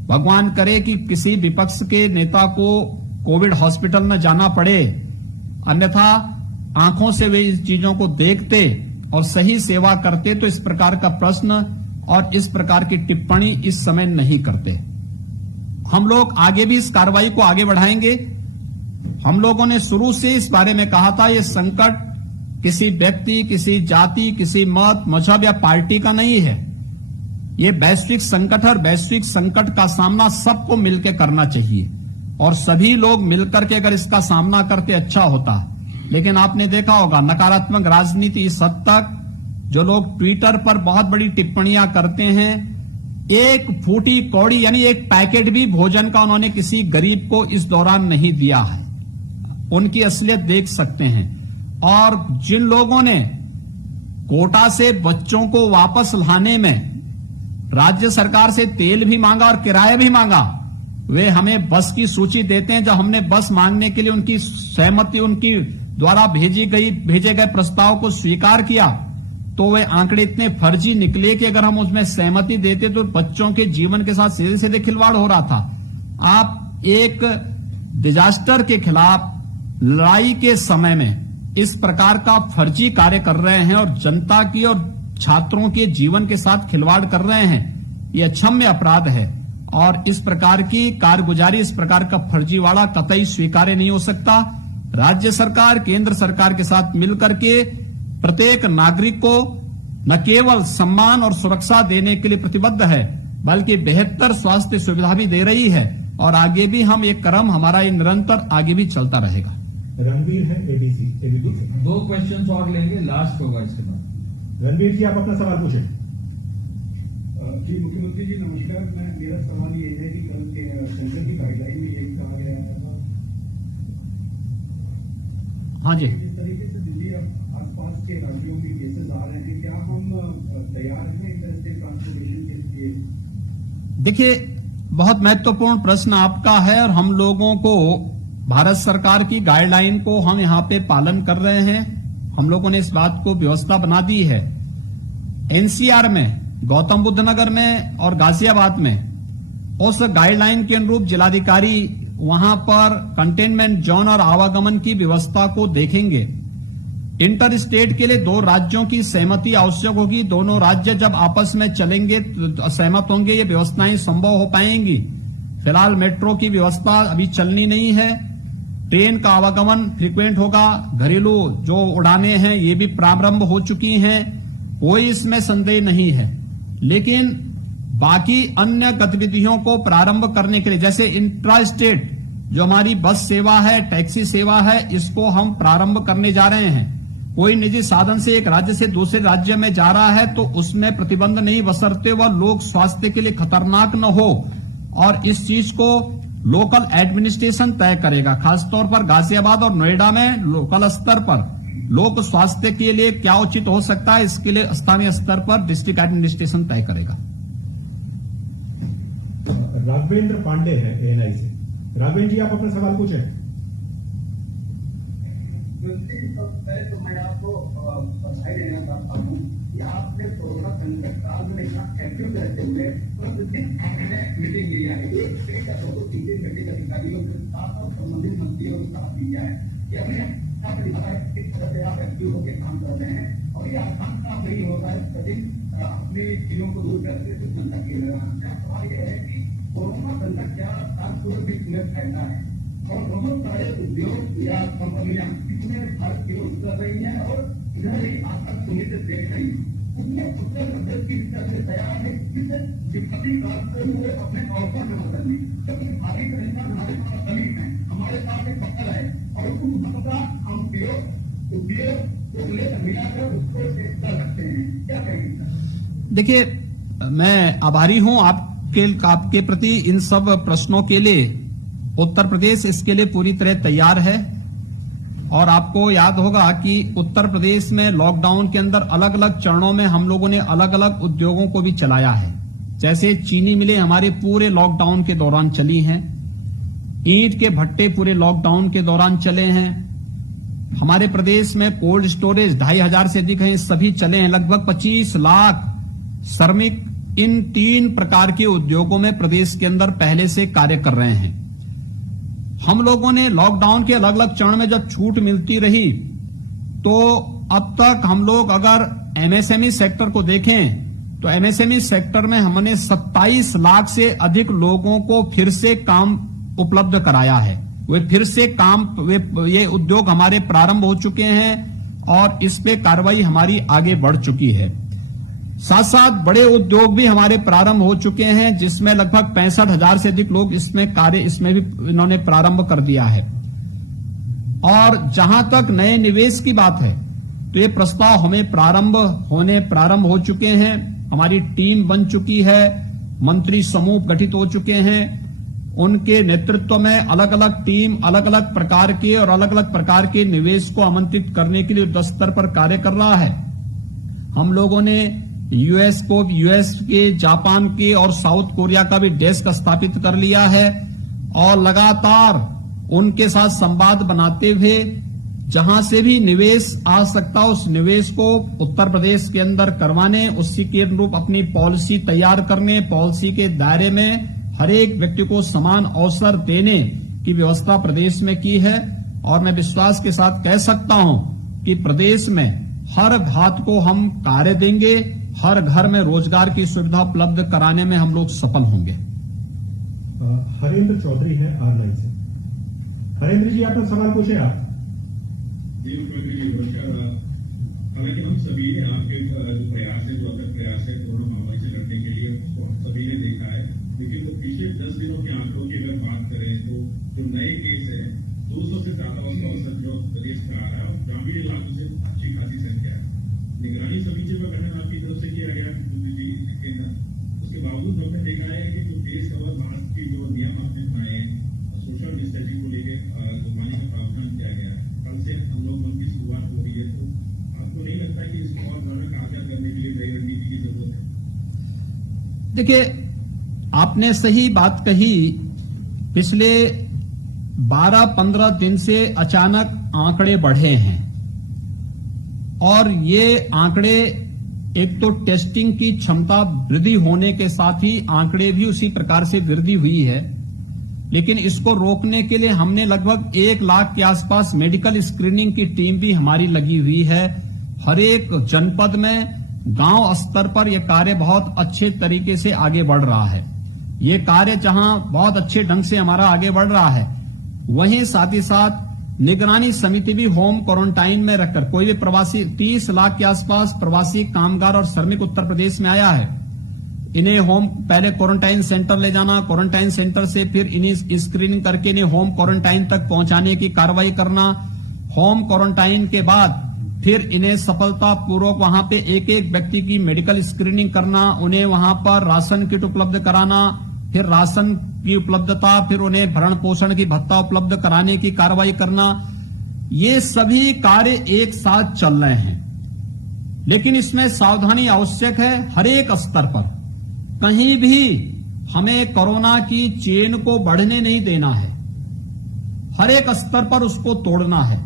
भगवान करे कि किसी विपक्ष के नेता को कोविड हॉस्पिटल न जाना पड़े, अन्यथा आंखों से वे इस चीजों को देखते और सही सेवा करते तो इस प्रकार का प्रश्न और इस प्रकार की टिप्पणी इस समय नहीं करते। हम लोग आगे भी इस कार्रवाई को आगे बढ़ाएंगे। हम लोगों ने शुरू से इस बारे में कहा था ये संकट किसी व्यक्ति, किसी जाति, किसी मत, मजहब या पार्टी का नहीं है। ये वैश्विक संकट है और वैश्विक संकट का सामना सबको मिलकर करना चाहिए और सभी लोग मिलकर के अगर इसका सामना करते अच्छा होता। लेकिन आपने देखा होगा नकारात्मक राजनीति इस हद तक, जो लोग ट्विटर पर बहुत बड़ी टिप्पणियां करते हैं, एक फूटी कौड़ी यानी एक पैकेट भी भोजन का उन्होंने किसी गरीब को इस दौरान नहीं दिया है। उनकी असलियत देख सकते हैं। और जिन लोगों ने कोटा से बच्चों को वापस लाने में राज्य सरकार से तेल भी मांगा और किराया भी मांगा, वे हमें बस की सूची देते हैं। जब हमने बस मांगने के लिए उनकी सहमति, उनकी द्वारा भेजे गए प्रस्ताव को स्वीकार किया तो वे आंकड़े इतने फर्जी निकले कि अगर हम उसमें सहमति देते तो बच्चों के जीवन के साथ सीधे सीधे खिलवाड़ हो रहा था। आप एक डिजास्टर के खिलाफ लड़ाई के समय में इस प्रकार का फर्जी कार्य कर रहे हैं और जनता की और छात्रों के जीवन के साथ खिलवाड़ कर रहे हैं, यह अक्षम्य अपराध है और इस प्रकार की कारगुजारी, इस प्रकार का फर्जीवाड़ा कतई स्वीकार्य नहीं हो सकता। राज्य सरकार केंद्र सरकार के साथ मिलकर के प्रत्येक नागरिक को न केवल सम्मान और सुरक्षा देने के लिए प्रतिबद्ध है बल्कि बेहतर स्वास्थ्य सुविधा भी दे रही है और आगे भी हम एक क्रम हमारा ये निरंतर आगे भी चलता रहेगा। रणवीर है एबीपी से। 2 क्वेश्चंस और लेंगे, लास्ट होगा इसके बाद। रणवीर जी आप अपना सवाल पूछें। जी मुख्यमंत्री जी नमस्कार। मेरा सवाल ये है कि कल के सेंटर की गाइडलाइन में यही कहा गया था, हाँ जी, जिस तरीके से दिल्ली आसपास के राज्यों के केसेस आ रहे हैं, क्या हम तैयार हैं इंटरस्टेट ट्रांसपोर्टेशन के लिए? देखिए बहुत महत्वपूर्ण प्रश्न आपका है और हम लोगों को भारत सरकार की गाइडलाइन को हम यहाँ पे पालन कर रहे हैं। हम लोगों ने इस बात को व्यवस्था बना दी है। एनसीआर में, गौतम बुद्ध नगर में और गाजियाबाद में उस गाइडलाइन के अनुरूप जिलाधिकारी वहां पर कंटेनमेंट जोन और आवागमन की व्यवस्था को देखेंगे। इंटर स्टेट के लिए 2 राज्यों की सहमति आवश्यक होगी। दोनों राज्य जब आपस में चलेंगे तो सहमत होंगे, ये व्यवस्थाएं संभव हो पाएंगी। फिलहाल मेट्रो की व्यवस्था अभी चलनी नहीं है। ट्रेन का आवागमन फ्रीक्वेंट होगा। घरेलू जो उड़ानें हैं ये भी प्रारंभ हो चुकी हैं, कोई इसमें संदेह नहीं है। लेकिन बाकी अन्य गतिविधियों को प्रारंभ करने के लिए, जैसे इंट्रा स्टेट जो हमारी बस सेवा है, टैक्सी सेवा है, इसको हम प्रारंभ करने जा रहे हैं। कोई निजी साधन से एक राज्य से दूसरे राज्य में जा रहा है तो उसमें प्रतिबंध नहीं, बशर्ते वह लोक स्वास्थ्य के लिए खतरनाक न हो। और इस चीज को लोकल एडमिनिस्ट्रेशन तय करेगा। खासतौर पर गाजियाबाद और नोएडा में लोकल स्तर पर लोक स्वास्थ्य के लिए क्या उचित हो सकता है, इसके लिए स्थानीय स्तर पर डिस्ट्रिक्ट एडमिनिस्ट्रेशन तय करेगा। राघवेंद्र पांडे है एएनआई से। राघवेंद्र जी आप अपना सवाल पूछें। सबसे पहले तो मैं आपको बधाई देना चाहता हूँ कि आपने कोरोना संकट काल में इतना एक्टिव रहते हुए मीटिंग लिया है। एक से 230 मीटिंग अधिकारियों के साथ और संबंधित मंत्रियों के साथ लिया है कि हमने आपको दिखाया है किस तरह से आप एक्टिव होकर काम कर रहे हैं और ये आसान काम नहीं होता है। प्रतिदिन अपनी चीजों को दूर करके कुछ जनता के लिए सवाल यह है कि कोरोना संकट क्या पूरे विश्व में फैला है और बहुत सारे उद्योग या कंपनियां इसमें भारत की विरोध कर रही हैं और इधर ही आतंक सुनिश्चित देख रही है। उसमें उत्तर प्रदेश की तरफ से तैयार है इस विपत्ति काल को हुए अपने अवसर में बदलने, क्योंकि भारी परिमाण हमारे पास समीप है, हमारे पास एक पत्थर है और उस पत्थर का हम उद्योग को लेकर मिलाकर उसको टेस्ट कर सकते हैं। क्या कहेंगे? देखिए, मैं आभारी हूं आपके प्रति इन सब प्रश्नों के लिए। उत्तर प्रदेश इसके लिए पूरी तरह तैयार है और आपको याद होगा कि उत्तर प्रदेश में लॉकडाउन के अंदर अलग अलग चरणों में हम लोगों ने अलग अलग उद्योगों को भी चलाया है। जैसे चीनी मिलें हमारे पूरे लॉकडाउन के दौरान चली हैं, ईंट के भट्टे पूरे लॉकडाउन के दौरान चले हैं, हमारे प्रदेश में कोल्ड स्टोरेज 2500 से अधिक हैं, सभी चले हैं। लगभग 25 लाख श्रमिक इन 3 प्रकार के उद्योगों में प्रदेश के अंदर पहले से कार्य कर रहे हैं। हम लोगों ने लॉकडाउन के अलग अलग चरण में जब छूट मिलती रही तो अब तक हम लोग अगर एमएसएमई सेक्टर को देखें तो एमएसएमई सेक्टर में हमने 27 लाख से अधिक लोगों को फिर से काम उपलब्ध कराया है। वे फिर से ये उद्योग हमारे प्रारंभ हो चुके हैं और इस पे कार्रवाई हमारी आगे बढ़ चुकी है। साथ साथ बड़े उद्योग भी हमारे प्रारंभ हो चुके हैं जिसमें लगभग 65,000 से अधिक लोग इसमें भी इन्होंने प्रारंभ कर दिया है। और जहां तक नए निवेश की बात है तो ये प्रस्ताव हमें प्रारंभ हो चुके हैं। हमारी टीम बन चुकी है, मंत्री समूह गठित हो चुके हैं, उनके नेतृत्व में अलग अलग टीम अलग अलग प्रकार के और अलग अलग प्रकार के निवेश को आमंत्रित करने के लिए युद्ध स्तर पर कार्य कर रहा है। हम लोगों ने यूएस के, जापान के और साउथ कोरिया का भी डेस्क स्थापित कर लिया है और लगातार उनके साथ संवाद बनाते हुए जहां से भी निवेश आ सकता उस निवेश को उत्तर प्रदेश के अंदर करवाने, उसी के अनुरूप अपनी पॉलिसी तैयार करने, पॉलिसी के दायरे में हर एक व्यक्ति को समान अवसर देने की व्यवस्था प्रदेश में की है। और मैं विश्वास के साथ कह सकता हूं कि प्रदेश में हर भात को हम कार्य देंगे, हर घर में रोजगार की सुविधा उपलब्ध कराने में हम लोग सफल होंगे। हरेंद्र चौधरी है R9 से। हरेंद्र जी, आपका सवाल पूछे आप। जी मुख्यमंत्री जी नमस्कार। हालांकि हम सभी ने आपके जो प्रयास है, जो अगर प्रयास है कोरोना महामारी से लड़ने के लिए, उसको हम सभी ने देखा है। लेकिन तो पिछले 10 दिनों के आंकड़ों की अगर बात करें तो जो नए केस है 200 से ज्यादा उसका औसत जो प्रदेश में आ रहा है और ग्रामीण इलाकों से अच्छी खासी संख्या है। निगरानी समिति का गठन आपकी तरफ से किया गया, लेकिन उसके बावजूद हमने देखा है कि जो फेस कवर मास्क की जो नियम आपने बनाए हैं, सोशल डिस्टेंसिंग को लेकर जुर्माने का प्रावधान किया गया है। कल से हम लोग उनकी शुरुआत हो रही है, तो आपको नहीं लगता कि इसको और ज्यादा कारगर करने के लिए नई रणनीति की जरूरत है? देखिए, आपने सही बात कही। पिछले 12-15 दिन से अचानक आंकड़े बढ़े हैं और ये आंकड़े एक तो टेस्टिंग की क्षमता वृद्धि होने के साथ ही आंकड़े भी उसी प्रकार से वृद्धि हुई है। लेकिन इसको रोकने के लिए हमने लगभग 1 लाख के आसपास मेडिकल स्क्रीनिंग की टीम भी हमारी लगी हुई है। हर एक जनपद में गांव स्तर पर यह कार्य बहुत अच्छे तरीके से आगे बढ़ रहा है। ये कार्य जहां बहुत अच्छे ढंग से हमारा आगे बढ़ रहा है, वहीं साथ ही साथ निगरानी समिति भी होम क्वारंटाइन में रखकर कोई भी प्रवासी 30 लाख के आसपास प्रवासी कामगार और श्रमिक उत्तर प्रदेश में आया है, इन्हें पहले क्वारंटाइन सेंटर ले जाना, क्वारंटाइन सेंटर से फिर इन्हें स्क्रीनिंग करके इन्हें होम क्वारंटाइन तक पहुंचाने की कार्रवाई करना, होम क्वारंटाइन के बाद फिर इन्हें सफलतापूर्वक वहां पे एक एक व्यक्ति की मेडिकल स्क्रीनिंग करना, उन्हें वहां पर राशन किट उपलब्ध कराना, फिर राशन की उपलब्धता, फिर उन्हें भरण पोषण की भत्ता उपलब्ध कराने की कार्रवाई करना, ये सभी कार्य एक साथ चल रहे हैं। लेकिन इसमें सावधानी आवश्यक है। हर एक स्तर पर कहीं भी हमें कोरोना की चेन को बढ़ने नहीं देना है, हर एक स्तर पर उसको तोड़ना है।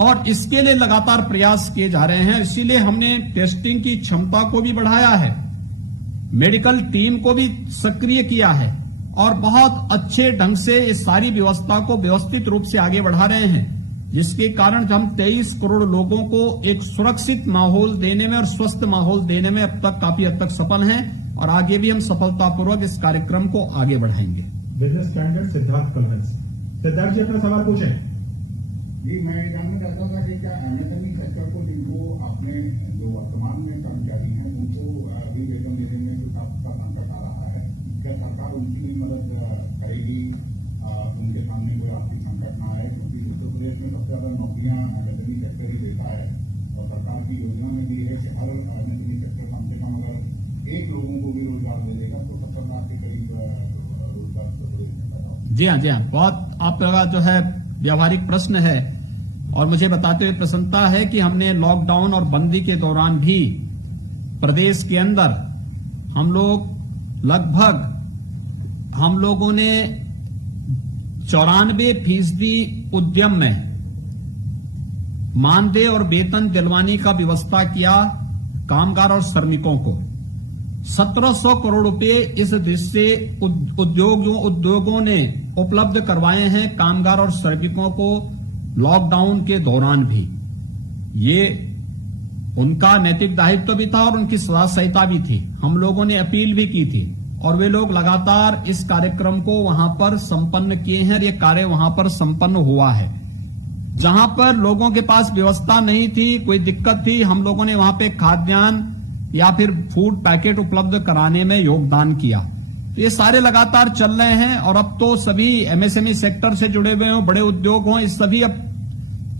और इसके लिए लगातार प्रयास किए जा रहे हैं। इसीलिए हमने टेस्टिंग की क्षमता को भी बढ़ाया है, मेडिकल टीम को भी सक्रिय किया है और बहुत अच्छे ढंग से इस सारी व्यवस्था को व्यवस्थित रूप से आगे बढ़ा रहे हैं, जिसके कारण हम 23 करोड़ लोगों को एक सुरक्षित माहौल देने में और स्वस्थ माहौल देने में अब तक काफी हद तक सफल हैं और आगे भी हम सफलतापूर्वक इस कार्यक्रम को आगे बढ़ाएंगे। बिजनेस स्टैंडर्ड सिद्धार्थ कलहन से। सिद्धार्थ जी अपना सवाल पूछें। जी, मैं जानना चाहता था कि क्या एमएसएमई सेक्टर को, जिनको आपने जो वर्तमान में कर्मचारी हैं उनको अभी वेतन देने में कुछ आपका संकट आ रहा है, क्या सरकार उनकी भी मदद करेगी, उनके सामने कोई आर्थिक संकट ना आए? क्योंकि उत्तर प्रदेश में सबसे ज्यादा नौकरियां एमएसएमई सेक्टर ही देता है और सरकार की योजना में भी है कि हर एमएसएमई सेक्टर कम से कम अगर एक लोगों को भी रोजगार दे देगा तो 70 लाख के करीब रोजगार उत्तर प्रदेश में पैदा होगा। जी हाँ, बहुत आपका जो है व्यावहारिक प्रश्न है और मुझे बताते हुए प्रसन्नता है कि हमने लॉकडाउन और बंदी के दौरान भी प्रदेश के अंदर हम लोगों ने 94% उद्यम में मानदेय और वेतन दिलवाने का व्यवस्था किया कामगार और श्रमिकों को। 1700 करोड़ रुपए इस दृष्टि से उद्योगों ने उपलब्ध करवाए हैं कामगार और श्रमिकों को लॉकडाउन के दौरान भी। ये उनका नैतिक दायित्व भी था और उनकी सदा संहिता भी थी। हम लोगों ने अपील भी की थी और वे लोग लगातार इस कार्यक्रम को वहां पर संपन्न किए हैं और ये कार्य वहां पर संपन्न हुआ है। जहां पर लोगों के पास व्यवस्था नहीं थी, कोई दिक्कत थी, हम लोगों ने वहां पे खाद्यान्न या फिर फूड पैकेट उपलब्ध कराने में योगदान किया। तो ये सारे लगातार चल रहे हैं और अब तो सभी एमएसएमई सेक्टर से जुड़े हुए हों, बड़े उद्योग हों, ये सभी अब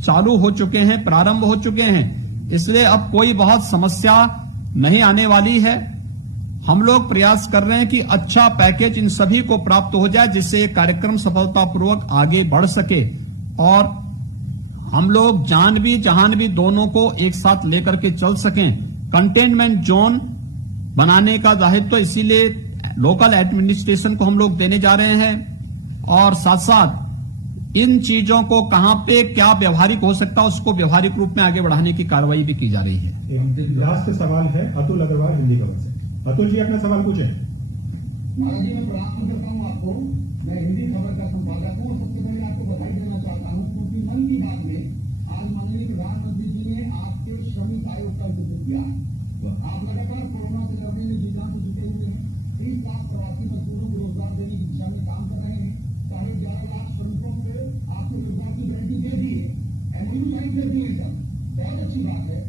चालू हो चुके हैं, प्रारंभ हो चुके हैं। इसलिए अब कोई बहुत समस्या नहीं आने वाली है। हम लोग प्रयास कर रहे हैं कि अच्छा पैकेज इन सभी को प्राप्त हो जाए, जिससे ये कार्यक्रम सफलतापूर्वक आगे बढ़ सके और हम लोग जान भी जहान भी दोनों को एक साथ लेकर के चल सकें। कंटेनमेंट जोन बनाने का दायित्व इसीलिए लोकल एडमिनिस्ट्रेशन को हम लोग देने जा रहे हैं और साथ साथ इन चीजों को कहां पे क्या व्यवहारिक हो सकता है उसको व्यवहारिक रूप में आगे बढ़ाने की कार्रवाई भी की जा रही है। एक लास्ट सवाल है अतुल अग्रवाल हिंदी खबर से। अतुल जी अपना सवाल पूछें। महाराज जी, मैं प्रणाम करता हूँ आपको। मैं हिंदी खबर का संपादक हूँ। सबसे पहले आपको बधाई देना चाहता हूँ क्योंकि मन की बात में आज माननीय प्रधानमंत्री जी ने आपके श्रमिक आयोग का जिक्र किया। आप लगातार कोरोना से लड़ने में जी जान से जुटे हुए हैं। 30 लाख प्रवासी मजदूरों को रोजगार देने की दिशा में काम कर रहे हैं। 11.5 लाख श्रमिकों को आपने रोजगार की गारंटी दे दी है, एमओयू साइन कर दिए सर, बहुत अच्छी बात है।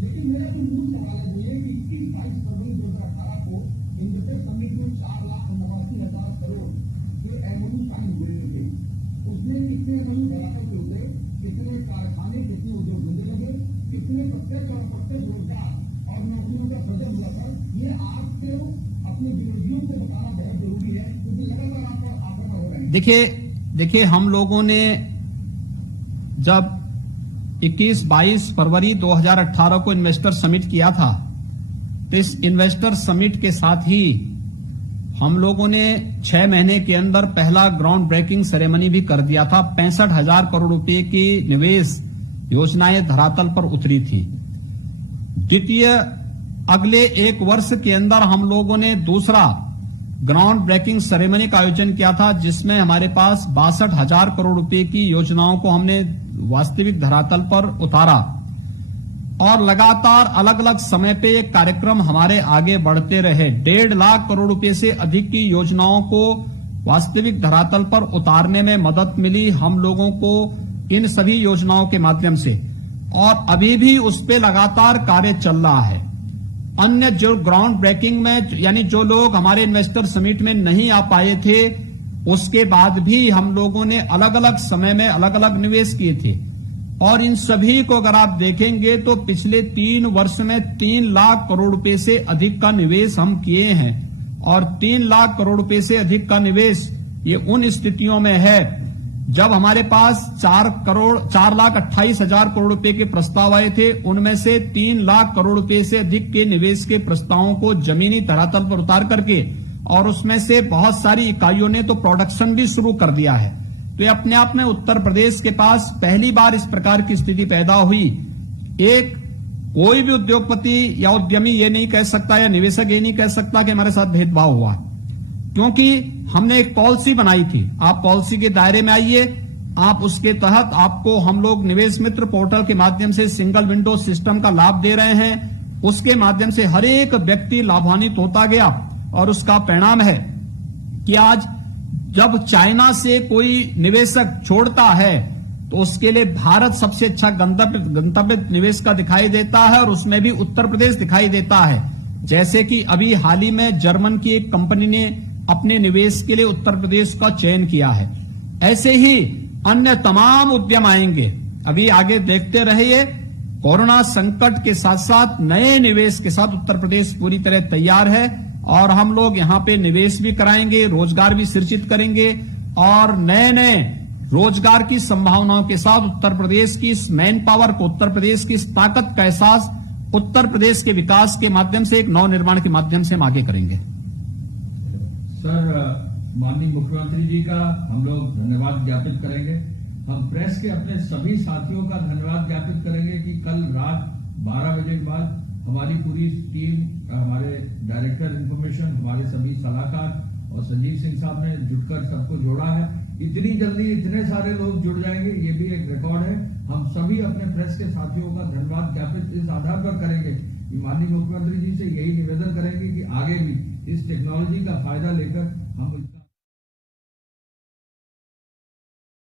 लेकिन मेरा जो मूल सवाल है वो ये कि 22 फरवरी 2018 को इंडस्ट्रियल समिट में 4,89,000 करोड़ के एमओयू साइन हुए थे। उसमें कितने एमओयू धरातल पे उतरे, कितने कारखाने, कितने उद्योग धंधे लगे, कितने प्रत्यक्ष और अप्रत्यक्ष रोजगार और नौकरियों का सृजन हुआ था, ये आपके अपने विरोधियों को बताना बहुत जरूरी है क्योंकि लगातार आप पर आक्रमण हो रहे हैं। देखिए हम लोगों ने जब 21-22 फरवरी 2018 को इन्वेस्टर समिट किया था तो इस इन्वेस्टर समिट के साथ ही हम लोगों ने 6 महीने के अंदर पहला ग्राउंड ब्रेकिंग सेरेमनी भी कर दिया था। 65,000 करोड़ रुपए की निवेश योजनाएं धरातल पर उतरी थी। द्वितीय अगले 1 वर्ष के अंदर हम लोगों ने दूसरा ग्राउंड ब्रेकिंग सेरेमनी का आयोजन किया था, जिसमें हमारे पास 62,000 करोड़ रुपए की योजनाओं को हमने वास्तविक धरातल पर उतारा और लगातार अलग अलग समय पे ये कार्यक्रम हमारे आगे बढ़ते रहे। 1.5 लाख करोड़ रुपए से अधिक की योजनाओं को वास्तविक धरातल पर उतारने में मदद मिली हम लोगों को इन सभी योजनाओं के माध्यम से और अभी भी उस पे लगातार कार्य चल रहा है। अन्य जो ग्राउंड ब्रेकिंग में यानी जो लोग हमारे इन्वेस्टर समिट में नहीं आ पाए थे उसके बाद भी हम लोगों ने अलग अलग समय में अलग अलग निवेश किए थे और इन सभी को अगर आप देखेंगे तो पिछले 3 वर्ष में 3 लाख करोड़ रुपए से अधिक का निवेश हम किए हैं और 3 लाख करोड़ रुपए से अधिक का निवेश ये उन स्थितियों में है जब हमारे पास 4,28,000 करोड़ रुपए के प्रस्ताव आए थे। उनमें से 3 लाख करोड़ रुपए से अधिक के निवेश के प्रस्तावों को जमीनी धरातल पर उतार करके और उसमें से बहुत सारी इकाइयों ने तो प्रोडक्शन भी शुरू कर दिया है। तो ये अपने आप में उत्तर प्रदेश के पास पहली बार इस प्रकार की स्थिति पैदा हुई। एक कोई भी उद्योगपति या उद्यमी ये नहीं कह सकता या निवेशक ये नहीं कह सकता कि हमारे साथ भेदभाव हुआ, क्योंकि हमने एक पॉलिसी बनाई थी। आप पॉलिसी के दायरे में आइए, आप उसके तहत आपको हम लोग निवेश मित्र पोर्टल के माध्यम से सिंगल विंडो सिस्टम का लाभ दे रहे हैं। उसके माध्यम से हर एक व्यक्ति लाभान्वित होता गया और उसका परिणाम है कि आज जब चाइना से कोई निवेशक छोड़ता है तो उसके लिए भारत सबसे अच्छा गंतव्य निवेश का दिखाई देता है और उसमें भी उत्तर प्रदेश दिखाई देता है। जैसे कि अभी हाल ही में जर्मन की एक कंपनी ने अपने निवेश के लिए उत्तर प्रदेश का चयन किया है। ऐसे ही अन्य तमाम उद्यम आएंगे। अभी आगे देखते रहिए, कोरोना संकट के साथ साथ नए निवेश के साथ उत्तर प्रदेश पूरी तरह तैयार है और हम लोग यहां पे निवेश भी कराएंगे, रोजगार भी सृजित करेंगे और नए नए रोजगार की संभावनाओं के साथ उत्तर प्रदेश की इस मैन पावर को, उत्तर प्रदेश की इस ताकत का एहसास उत्तर प्रदेश के विकास के माध्यम से, एक नव निर्माण के माध्यम से हम आगे करेंगे। सर, माननीय मुख्यमंत्री जी का हम लोग धन्यवाद ज्ञापित करेंगे। हम प्रेस के अपने सभी साथियों का धन्यवाद ज्ञापित करेंगे कि कल रात 12 बजे के बाद हमारी पूरी टीम, हमारे डायरेक्टर इंफॉर्मेशन, हमारे सभी सलाहकार और संजीव सिंह साहब ने जुटकर सबको जोड़ा है। इतनी जल्दी इतने सारे लोग जुड़ जाएंगे, ये भी एक रिकॉर्ड है। हम सभी अपने प्रेस के साथियों का धन्यवाद ज्ञापित इस आधार पर करेंगे कि माननीय मुख्यमंत्री जी से यही निवेदन करेंगे कि आगे भी इस टेक्नोलॉजी का फायदा लेकर हम